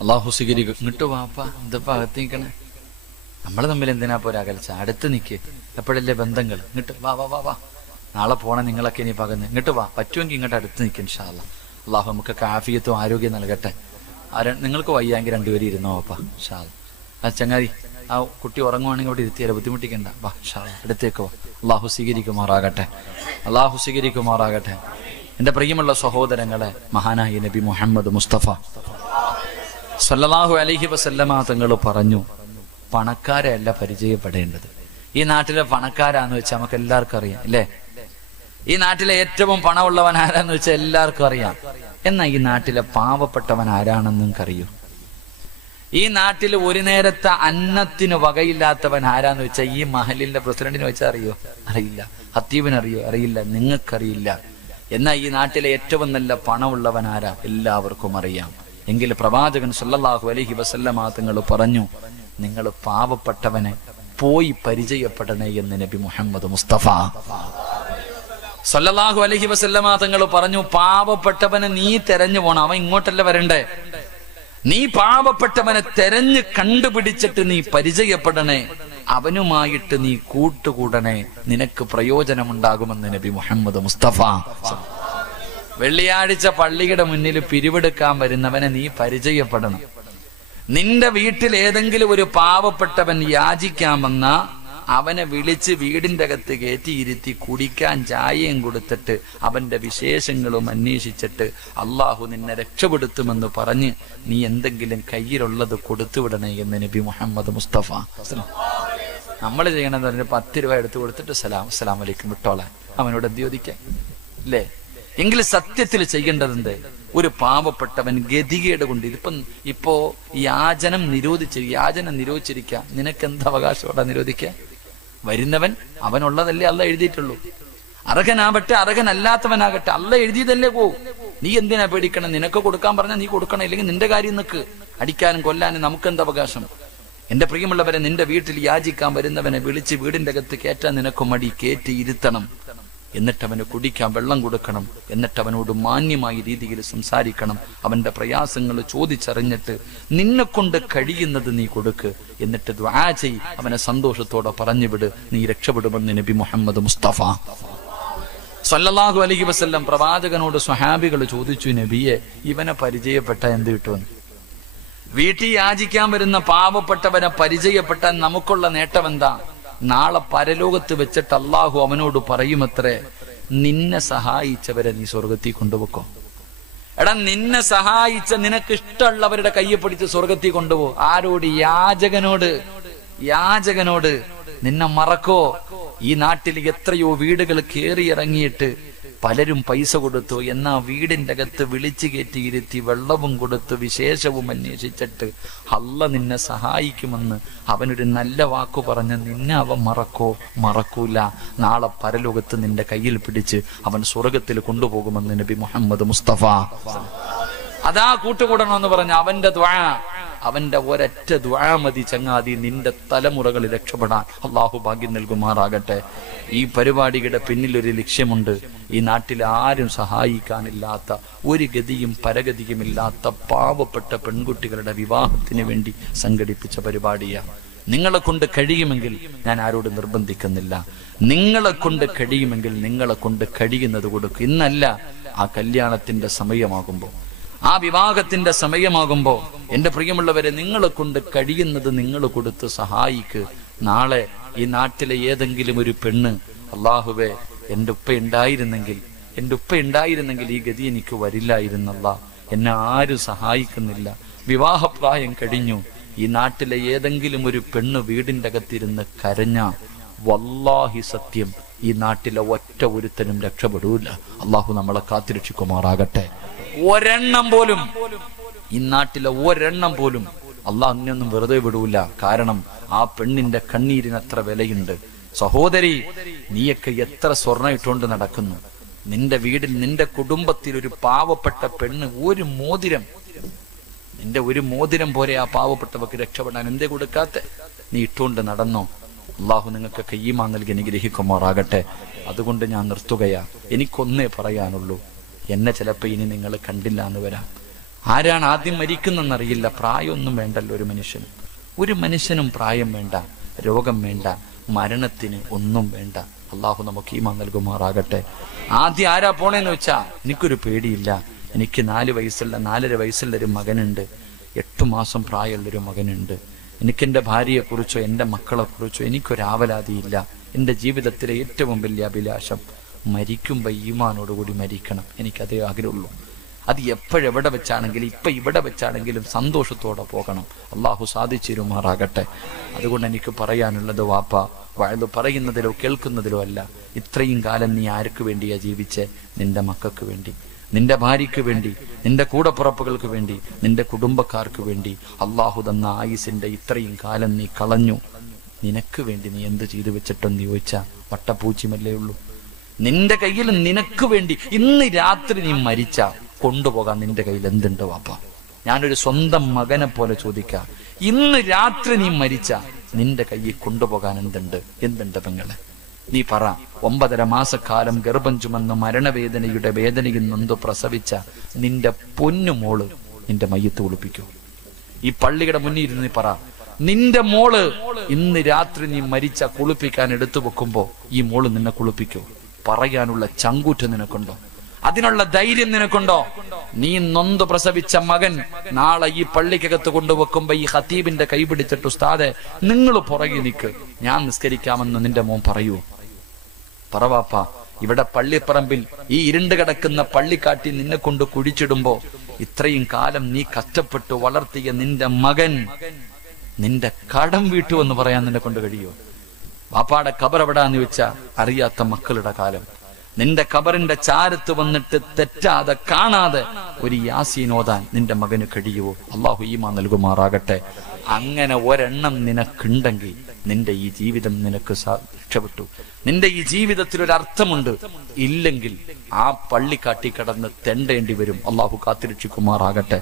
അള്ളാഹു സ്വീകരിക്കും. ഇങ്ങോട്ട് വാപ്പ, എന്തപ്പാ അകത്തേക്കണേ? നമ്മൾ തമ്മിൽ എന്തിനാ പോരാ അകൽച്ച? അടുത്ത് നിൽക്ക്. എപ്പോഴല്ലേ ബന്ധങ്ങൾ? ഇങ്ങോട്ട് വാ വാ വാ വാ. നാളെ പോണ നിങ്ങളൊക്കെ ഇനി പകന്ന് ഇങ്ങോട്ട് വാ. പറ്റുമെങ്കിൽ ഇങ്ങോട്ട് അടുത്ത് നിൽക്കും ഇൻഷാ അല്ലാഹ്. അള്ളാഹു നമുക്കൊക്കെ ആഫിയത്തും ആരോഗ്യം നൽകട്ടെ. നിങ്ങൾക്ക് വയ്യാങ്കിൽ 2 പേര് ഇരുന്നോ വാപ്പ ഇൻഷാ അല്ലാഹ്. ആ ചങ്ങാതി, ആ കുട്ടി ഉറങ്ങുവാണെങ്കിൽ അവിടെ ഇരുത്തിയാലോ, ബുദ്ധിമുട്ടിക്കണ്ട. വാ ഇൻഷാ അല്ലാഹ്, അടുത്തേക്കോ. അള്ളാഹു സ്വീകരിക്കുമാറാകട്ടെ. അള്ളാഹു സ്വീകരിക്കുമാറാകട്ടെ. എന്റെ പ്രിയമുള്ള സഹോദരങ്ങളെ, മഹാനായ നബി മുഹമ്മദ് മുസ്തഫ സല്ലല്ലാഹു അലൈഹി വസല്ലമ തങ്ങൾ പറഞ്ഞു, പണക്കാരെ അല്ല പരിചയപ്പെടേണ്ടത്. ഈ നാട്ടിലെ പണക്കാരാന്ന് വെച്ചാൽ നമുക്ക് എല്ലാവർക്കും അറിയാം അല്ലേ? ഈ നാട്ടിലെ ഏറ്റവും പണമുള്ളവൻ ആരാന്ന് വെച്ചാൽ എല്ലാവർക്കും അറിയാം. എന്നാൽ ഈ നാട്ടിലെ പാവപ്പെട്ടവൻ ആരാണെന്ന് നിങ്ങൾക്ക് അറിയൂ? ഈ നാട്ടിൽ ഒരു നേരത്തെ അന്നത്തിന് വകയില്ലാത്തവൻ ആരാന്ന് വെച്ചാൽ ഈ മഹലിന്റെ പ്രസിഡന്റിനെ വെച്ചാൽ അറിയോ? അറിയില്ല. ഹത്തീബിനറിയോ? അറിയില്ല. നിങ്ങൾക്കറിയില്ല. എന്നാൽ ഈ നാട്ടിലെ ഏറ്റവും നല്ല പണമുള്ളവൻ ആരാ? എല്ലാവർക്കും അറിയാം. എങ്കിൽ പ്രവാചകൻ സല്ലല്ലാഹു അലൈഹി വസല്ലമ തങ്ങൾ പറഞ്ഞു, നിങ്ങൾ പാവപ്പെട്ടവനെ പോയി പരിചയപ്പെടണേ എന്ന് നബി മുഹമ്മദ് മുസ്തഫ സല്ലല്ലാഹു അലൈഹി വസല്ലമ തങ്ങൾ പറഞ്ഞു. പാവപ്പെട്ടവനെ നീ തെരഞ്ഞു പോണം, അവൻ ഇങ്ങോട്ടല്ല വരണ്ടേ. നീ പാവപ്പെട്ടവനെ തെരഞ്ഞ് കണ്ടുപിടിച്ചിട്ട് നീ പരിചയപ്പെടണേ, അവനുമായിട്ട് നീ കൂട്ടുകൂടണേ, നിനക്ക് പ്രയോജനമുണ്ടാകുമെന്ന് നബി മുഹമ്മദ് മുസ്തഫ. വെള്ളിയാഴ്ച പള്ളിയുടെ മുന്നിൽ പിരിവെടുക്കാൻ വരുന്നവനെ നീ പരിചയപ്പെടണം. നിന്റെ വീട്ടിൽ ഏതെങ്കിലും ഒരു പാവപ്പെട്ടവൻ യാചിക്കാൻ വന്ന അവനെ വിളിച്ച് വീടിന്റെ അകത്ത് കയറ്റിയിരുത്തി കുടിക്കാൻ ചായയും കൊടുത്തിട്ട് അവന്റെ വിശേഷങ്ങളും അന്വേഷിച്ചിട്ട് അള്ളാഹു നിന്നെ രക്ഷപ്പെടുത്തുമെന്ന് പറഞ്ഞ് നീ എന്തെങ്കിലും കയ്യിലുള്ളത് കൊടുത്തുവിടണേ എന്ന് നബി മുഹമ്മദ് മുസ്തഫ. നമ്മൾ ചെയ്യണമെന്ന് പറഞ്ഞ് 10 രൂപ എടുത്തു കൊടുത്തിട്ട് അസ്സലാമു അലൈക്കും വിട്ടോളാൻ, അവനോട് എന്ത് ചോദിക്കാൻ അല്ലേ? എങ്കിൽ സത്യത്തിൽ ചെയ്യേണ്ടതെന്ത്? ഒരു പാവപ്പെട്ടവൻ ഗതികേട് കൊണ്ട് ഇപ്പോ യാചനം നിരോധിച്ചിരിക്കുക. നിനക്ക് എന്ത് അവകാശത്തോടെ നിരോധിക്കുക? വരുന്നവൻ അവനുള്ളതല്ലേ അല്ല എഴുതിയിട്ടുള്ളൂ. അർഹനാവട്ടെ അർഹനല്ലാത്തവനാകട്ടെ അല്ല എഴുതിയതല്ലേ പോവും. നീ എന്തിനാ പേടിക്കണം? നിനക്ക് കൊടുക്കാൻ പറഞ്ഞാൽ നീ കൊടുക്കണം, ഇല്ലെങ്കിൽ നിന്റെ കാര്യം നിൽക്ക്. അടിക്കാനും കൊല്ലാനും നമുക്കെന്ത് അവകാശം? എന്റെ പ്രിയമുള്ളവരെ, നിന്റെ വീട്ടിൽ യാചിക്കാൻ വരുന്നവനെ വിളിച്ച് വീടിന്റെ അകത്ത് കയറ്റാൻ നിനക്ക് മടി, കയറ്റി ഇരുത്തണം. എന്നിട്ട് അവന് കുടിക്കാൻ വെള്ളം കൊടുക്കണം. എന്നിട്ട് അവനോട് മാന്യമായ രീതിയിൽ സംസാരിക്കണം. അവന്റെ പ്രയാസങ്ങൾ ചോദിച്ചറിഞ്ഞിട്ട് നിന്നെ കൊണ്ട് കഴിയുന്നത് നീ കൊടുക്ക്. എന്നിട്ട് ദുആ ചെയ്, അവനെ സന്തോഷത്തോടെ പറഞ്ഞു വിട്, നീ രക്ഷപ്പെടുമെന്ന് നബി മുഹമ്മദ് മുസ്തഫ സല്ലല്ലാഹു അലൈഹി വസല്ലം. പ്രവാചകനോട് സ്വഹാബികൾ ചോദിച്ചു, നബിയെ, ഇവനെ പരിചയപ്പെട്ട എന്ത് കിട്ടുമെന്ന്? വീട്ടിൽ യാചിക്കാൻ വരുന്ന പാവപ്പെട്ടവനെ പരിചയപ്പെട്ടാൽ നമുക്കുള്ള നേട്ടം എന്താ? നാളെ പരലോകത്ത് വെച്ചിട്ട് അള്ളാഹു അവനോട് പറയുമത്രേ, നിന്നെ സഹായിച്ചവരെ നീ സ്വർഗത്തിൽ കൊണ്ടുപോക്കോ. എടാ, നിന്നെ സഹായിച്ച നിനക്ക് ഇഷ്ടമുള്ളവരുടെ കയ്യെ പിടിച്ച് സ്വർഗത്തിൽ കൊണ്ടുപോ. ആരോട്? യാചകനോട്. നിന്നെ മറക്കോ? ഈ നാട്ടിൽ എത്രയോ വീടുകൾ കേറിയിറങ്ങിയിട്ട് പലരും പൈസ കൊടുത്തു. എന്നാ വീടിന്റെ അകത്ത് വിളിച്ചു കയറ്റിയിരുത്തി വെള്ളവും കൊടുത്ത് വിശേഷവും അന്വേഷിച്ചിട്ട് അല്ല നിന്നെ സഹായിക്കുമെന്ന് അവനൊരു നല്ല വാക്കു പറഞ്ഞ് നിന്നെ അവൻ മറക്കൂല. നാളെ പരലോകത്ത് നിന്റെ കയ്യിൽ പിടിച്ച് അവൻ സ്വർഗത്തിൽ കൊണ്ടുപോകുമെന്ന് നബി മുഹമ്മദ് മുസ്തഫ. അതാ കൂട്ടുകൂടണമെന്ന് പറഞ്ഞ അവന്റെ ദുആ, അവന്റെ ഒരൊറ്റ ദുആ മതി ചങ്ങാതി, നിന്റെ തലമുറകളിൽ രക്ഷപ്പെടാൻ. അള്ളാഹു ഭാഗ്യം നൽകുമാറാകട്ടെ. ഈ പരിപാടിയുടെ പിന്നിലൊരു ലക്ഷ്യമുണ്ട്. ഈ നാട്ടിൽ ആരും സഹായിക്കാനില്ലാത്ത, ഒരു ഗതിയും പരഗതിയുമില്ലാത്ത പാവപ്പെട്ട പെൺകുട്ടികളുടെ വിവാഹത്തിന് വേണ്ടി സംഘടിപ്പിച്ച പരിപാടിയാണ്. നിങ്ങളെ കൊണ്ട് കഴിയുമെങ്കിൽ, ഞാൻ ആരോടും നിർബന്ധിക്കുന്നില്ല, നിങ്ങളെ കൊണ്ട് കഴിയുമെങ്കിൽ നിങ്ങളെ കൊണ്ട് കഴിയുന്നത് കൊടുക്കും. ഇന്നല്ല, ആ കല്യാണത്തിന്റെ സമയമാകുമ്പോ, ആ വിവാഹത്തിന്റെ സമയമാകുമ്പോ എന്റെ പ്രിയമുള്ളവരെ, നിങ്ങളെ കൊണ്ട് കഴിയുന്നത് നിങ്ങൾ കൊടുത്ത് സഹായിക്ക്. നാളെ ഈ നാട്ടിലെ ഏതെങ്കിലും ഒരു പെണ്ണ്, അള്ളാഹുവേ, എൻ്റെ ഉപ്പ ഉണ്ടായിരുന്നെങ്കിൽ ഈ ഗതി എനിക്ക് വരില്ലായിരുന്നല്ല, എന്നെ ആരും സഹായിക്കുന്നില്ല, വിവാഹപ്രായം കഴിഞ്ഞു. ഈ നാട്ടിലെ ഏതെങ്കിലും ഒരു പെണ്ണ് വീടിന്റെ അകത്തിരുന്ന് കരഞ്ഞ, വല്ലാഹി സത്യം, ഈ നാട്ടിലെ ഒറ്റ ഒരുത്തനും രക്ഷപ്പെടൂല. അള്ളാഹു നമ്മളെ കാത്തിരക്ഷിക്കുമാറാകട്ടെ. ഒരെണ്ണം പോലും, ഈ നാട്ടിലെ ഒരെണ്ണം പോലും അള്ളാഹ് അങ്ങനെയൊന്നും വെറുതെ വിടൂല. കാരണം ആ പെണ്ണിന്റെ കണ്ണീരിന് അത്ര വിലയുണ്ട്. സഹോദരി, നീയൊക്കെ എത്ര സ്വർണ്ണം ഇട്ടുകൊണ്ട് നടക്കുന്നു. നിന്റെ വീട്ടിൽ, നിന്റെ കുടുംബത്തിൽ ഒരു പാവപ്പെട്ട പെണ്ണ് ഒരു മോതിരം പോരെ ആ പാവപ്പെട്ടവർക്ക് രക്ഷപ്പെടാൻ എന്തേ കൊടുക്കാത്ത? നീ ഇട്ടുകൊണ്ട് നടന്നോ? അള്ളാഹു നിങ്ങൾക്ക് ഈമാൻ നൽകി അനുഗ്രഹിക്കുമാറാകട്ടെ. അതുകൊണ്ട് ഞാൻ നിർത്തുകയാ. എനിക്കൊന്നേ പറയാനുള്ളൂ, എന്നെ ചിലപ്പോൾ ഇനി നിങ്ങൾ കണ്ടില്ല എന്ന് വരാം. ആരാണ് ആദ്യം മരിക്കുന്നെന്നറിയില്ല. പ്രായമൊന്നും വേണ്ടല്ലോ ഒരു മനുഷ്യനും പ്രായം വേണ്ട, രോഗം വേണ്ട, മരണത്തിന് ഒന്നും വേണ്ട. അള്ളാഹു നമുക്ക് ഈമാൻ നൽകുമാറാകട്ടെ. ആദ്യം ആരാ പോണേന്ന് വെച്ചാ, എനിക്കൊരു പേടിയില്ല. എനിക്ക് 4.5 വയസ്സുള്ള ഒരു മകനുണ്ട്, 8 മാസം പ്രായമുള്ളൊരു മകനുണ്ട്. എനിക്കെൻ്റെ ഭാര്യയെക്കുറിച്ചോ എൻ്റെ മക്കളെക്കുറിച്ചോ എനിക്കൊരാവലാതിയില്ല. എൻ്റെ ജീവിതത്തിലെ ഏറ്റവും വലിയ അഭിലാഷം മരിക്കുമ്പോൾ ഈമാനോടുകൂടി മരിക്കണം. എനിക്കതേ ആഗ്രഹമുള്ളൂ. അത് എപ്പോഴെവിടെ വെച്ചാണെങ്കിലും ഇപ്പൊ ഇവിടെ വെച്ചാണെങ്കിലും സന്തോഷത്തോടെ പോകണം. അള്ളാഹു സാധിച്ചിരുമാറാകട്ടെ. അതുകൊണ്ട് എനിക്ക് പറയാനുള്ളത്, വാപ്പ വഅദ് പറയുന്നതിലോ കേൾക്കുന്നതിലോ അല്ല, ഇത്രയും കാലം നീ ആർക്ക് വേണ്ടിയാ ജീവിച്ചേ? നിന്റെ മക്കൾക്ക് വേണ്ടി, നിന്റെ ഭാര്യയ്ക്ക് വേണ്ടി, നിന്റെ കൂടപ്പുറപ്പുകൾക്ക് വേണ്ടി, നിന്റെ കുടുംബക്കാർക്ക് വേണ്ടി. അള്ളാഹു തന്ന ആയുസിന്റെ ഇത്രയും കാലം നീ കളഞ്ഞു. നിനക്ക് വേണ്ടി നീ എന്ത് ചെയ്തു വെച്ചിട്ടെന്ന് ചോദിച്ചാ വട്ടപ്പൂച്ചിമല്ലേ ഉള്ളൂ. നിന്റെ കയ്യിൽ നിനക്ക് വേണ്ടി ഇന്ന് രാത്രി നീ മരിച്ച കൊണ്ടുപോകാൻ നിന്റെ കയ്യിൽ എന്തുണ്ട് വാപ്പ? ഞാനൊരു സ്വന്തം മകനെ പോലെ ചോദിക്കാം, ഇന്ന് രാത്രി നീ മരിച്ച നിന്റെ കയ്യിൽ കൊണ്ടുപോകാൻ എന്തുണ്ട് പെങ്ങളെ? നീ പറ. 9.5 മാസക്കാലം ഗർഭം ചുമന്ന് മരണവേദനയുടെ വേദനയിൽ നൊന്ത് പ്രസവിച്ച നിന്റെ പൊന്നുമോള് നിന്റെ മയ്യത്ത് കുളിപ്പിക്കൂ? ഈ പള്ളിയുടെ മുന്നിൽ ഇരുന്ന് നീ പറ, നിന്റെ മോള് ഇന്ന് രാത്രി നീ മരിച്ച കുളിപ്പിക്കാൻ എടുത്തു വെക്കുമ്പോ ഈ മോള് നിന്നെ കുളിപ്പിക്കൂ? പറയാനുള്ള ചങ്കൂറ്റ് നിനക്കുണ്ടോ? അതിനുള്ള ധൈര്യം നിനക്കുണ്ടോ? നീ നൊന്ത് പ്രസവിച്ച മകൻ നാളെ ഈ പള്ളിക്കകത്ത് കൊണ്ടുവെക്കുമ്പോ ഈ ഖതീബിന്റെ കൈ പിടിച്ചിട്ട്, ഉസ്താദെ നിങ്ങൾ പുറകെ നിൽക്ക്, ഞാൻ നിസ്കരിക്കാമെന്ന് നിന്റെ മോൻ പറയൂ? പറവാപ്പ. ഇവിടെ പള്ളിപ്പറമ്പിൽ ഈ ഇരുണ്ട് കിടക്കുന്ന പള്ളിക്കാട്ടി നിന്നെ കൊണ്ട് കുഴിച്ചിടുമ്പോ ഇത്രയും കാലം നീ കഷ്ടപ്പെട്ടു വളർത്തിയ നിന്റെ മകൻ നിന്റെ കടം വീട്ടു എന്ന് പറയാൻ നിന്നെ കൊണ്ട് കഴിയോ? വാപ്പാടെ ഖബർ എവിടാന്ന് വെച്ചാ അറിയാത്ത മക്കളുടെ കാലം. നിന്റെ ഖബറിന്റെ ചാരത്ത് വന്നിട്ട് തെറ്റാതെ കാണാതെ ഒരു യാസീൻ ഓതാൻ നിന്റെ മകന് കഴിയുവോ? അള്ളാഹു ഈമാൻ നൽകുമാറാകട്ടെ. അങ്ങനെ ഒരെണ്ണം നിനക്കുണ്ടെങ്കിൽ നിന്റെ ഈ ജീവിതം നിനക്ക് രക്ഷപ്പെട്ടു. നിന്റെ ഈ ജീവിതത്തിൽ ഒരു അർത്ഥമുണ്ട്. ഇല്ലെങ്കിൽ ആ പള്ളിക്കാട്ടി കടന്ന് തെണ്ടേണ്ടി വരും. അള്ളാഹു കാത്തിരക്ഷിക്കുമാറാകട്ടെ.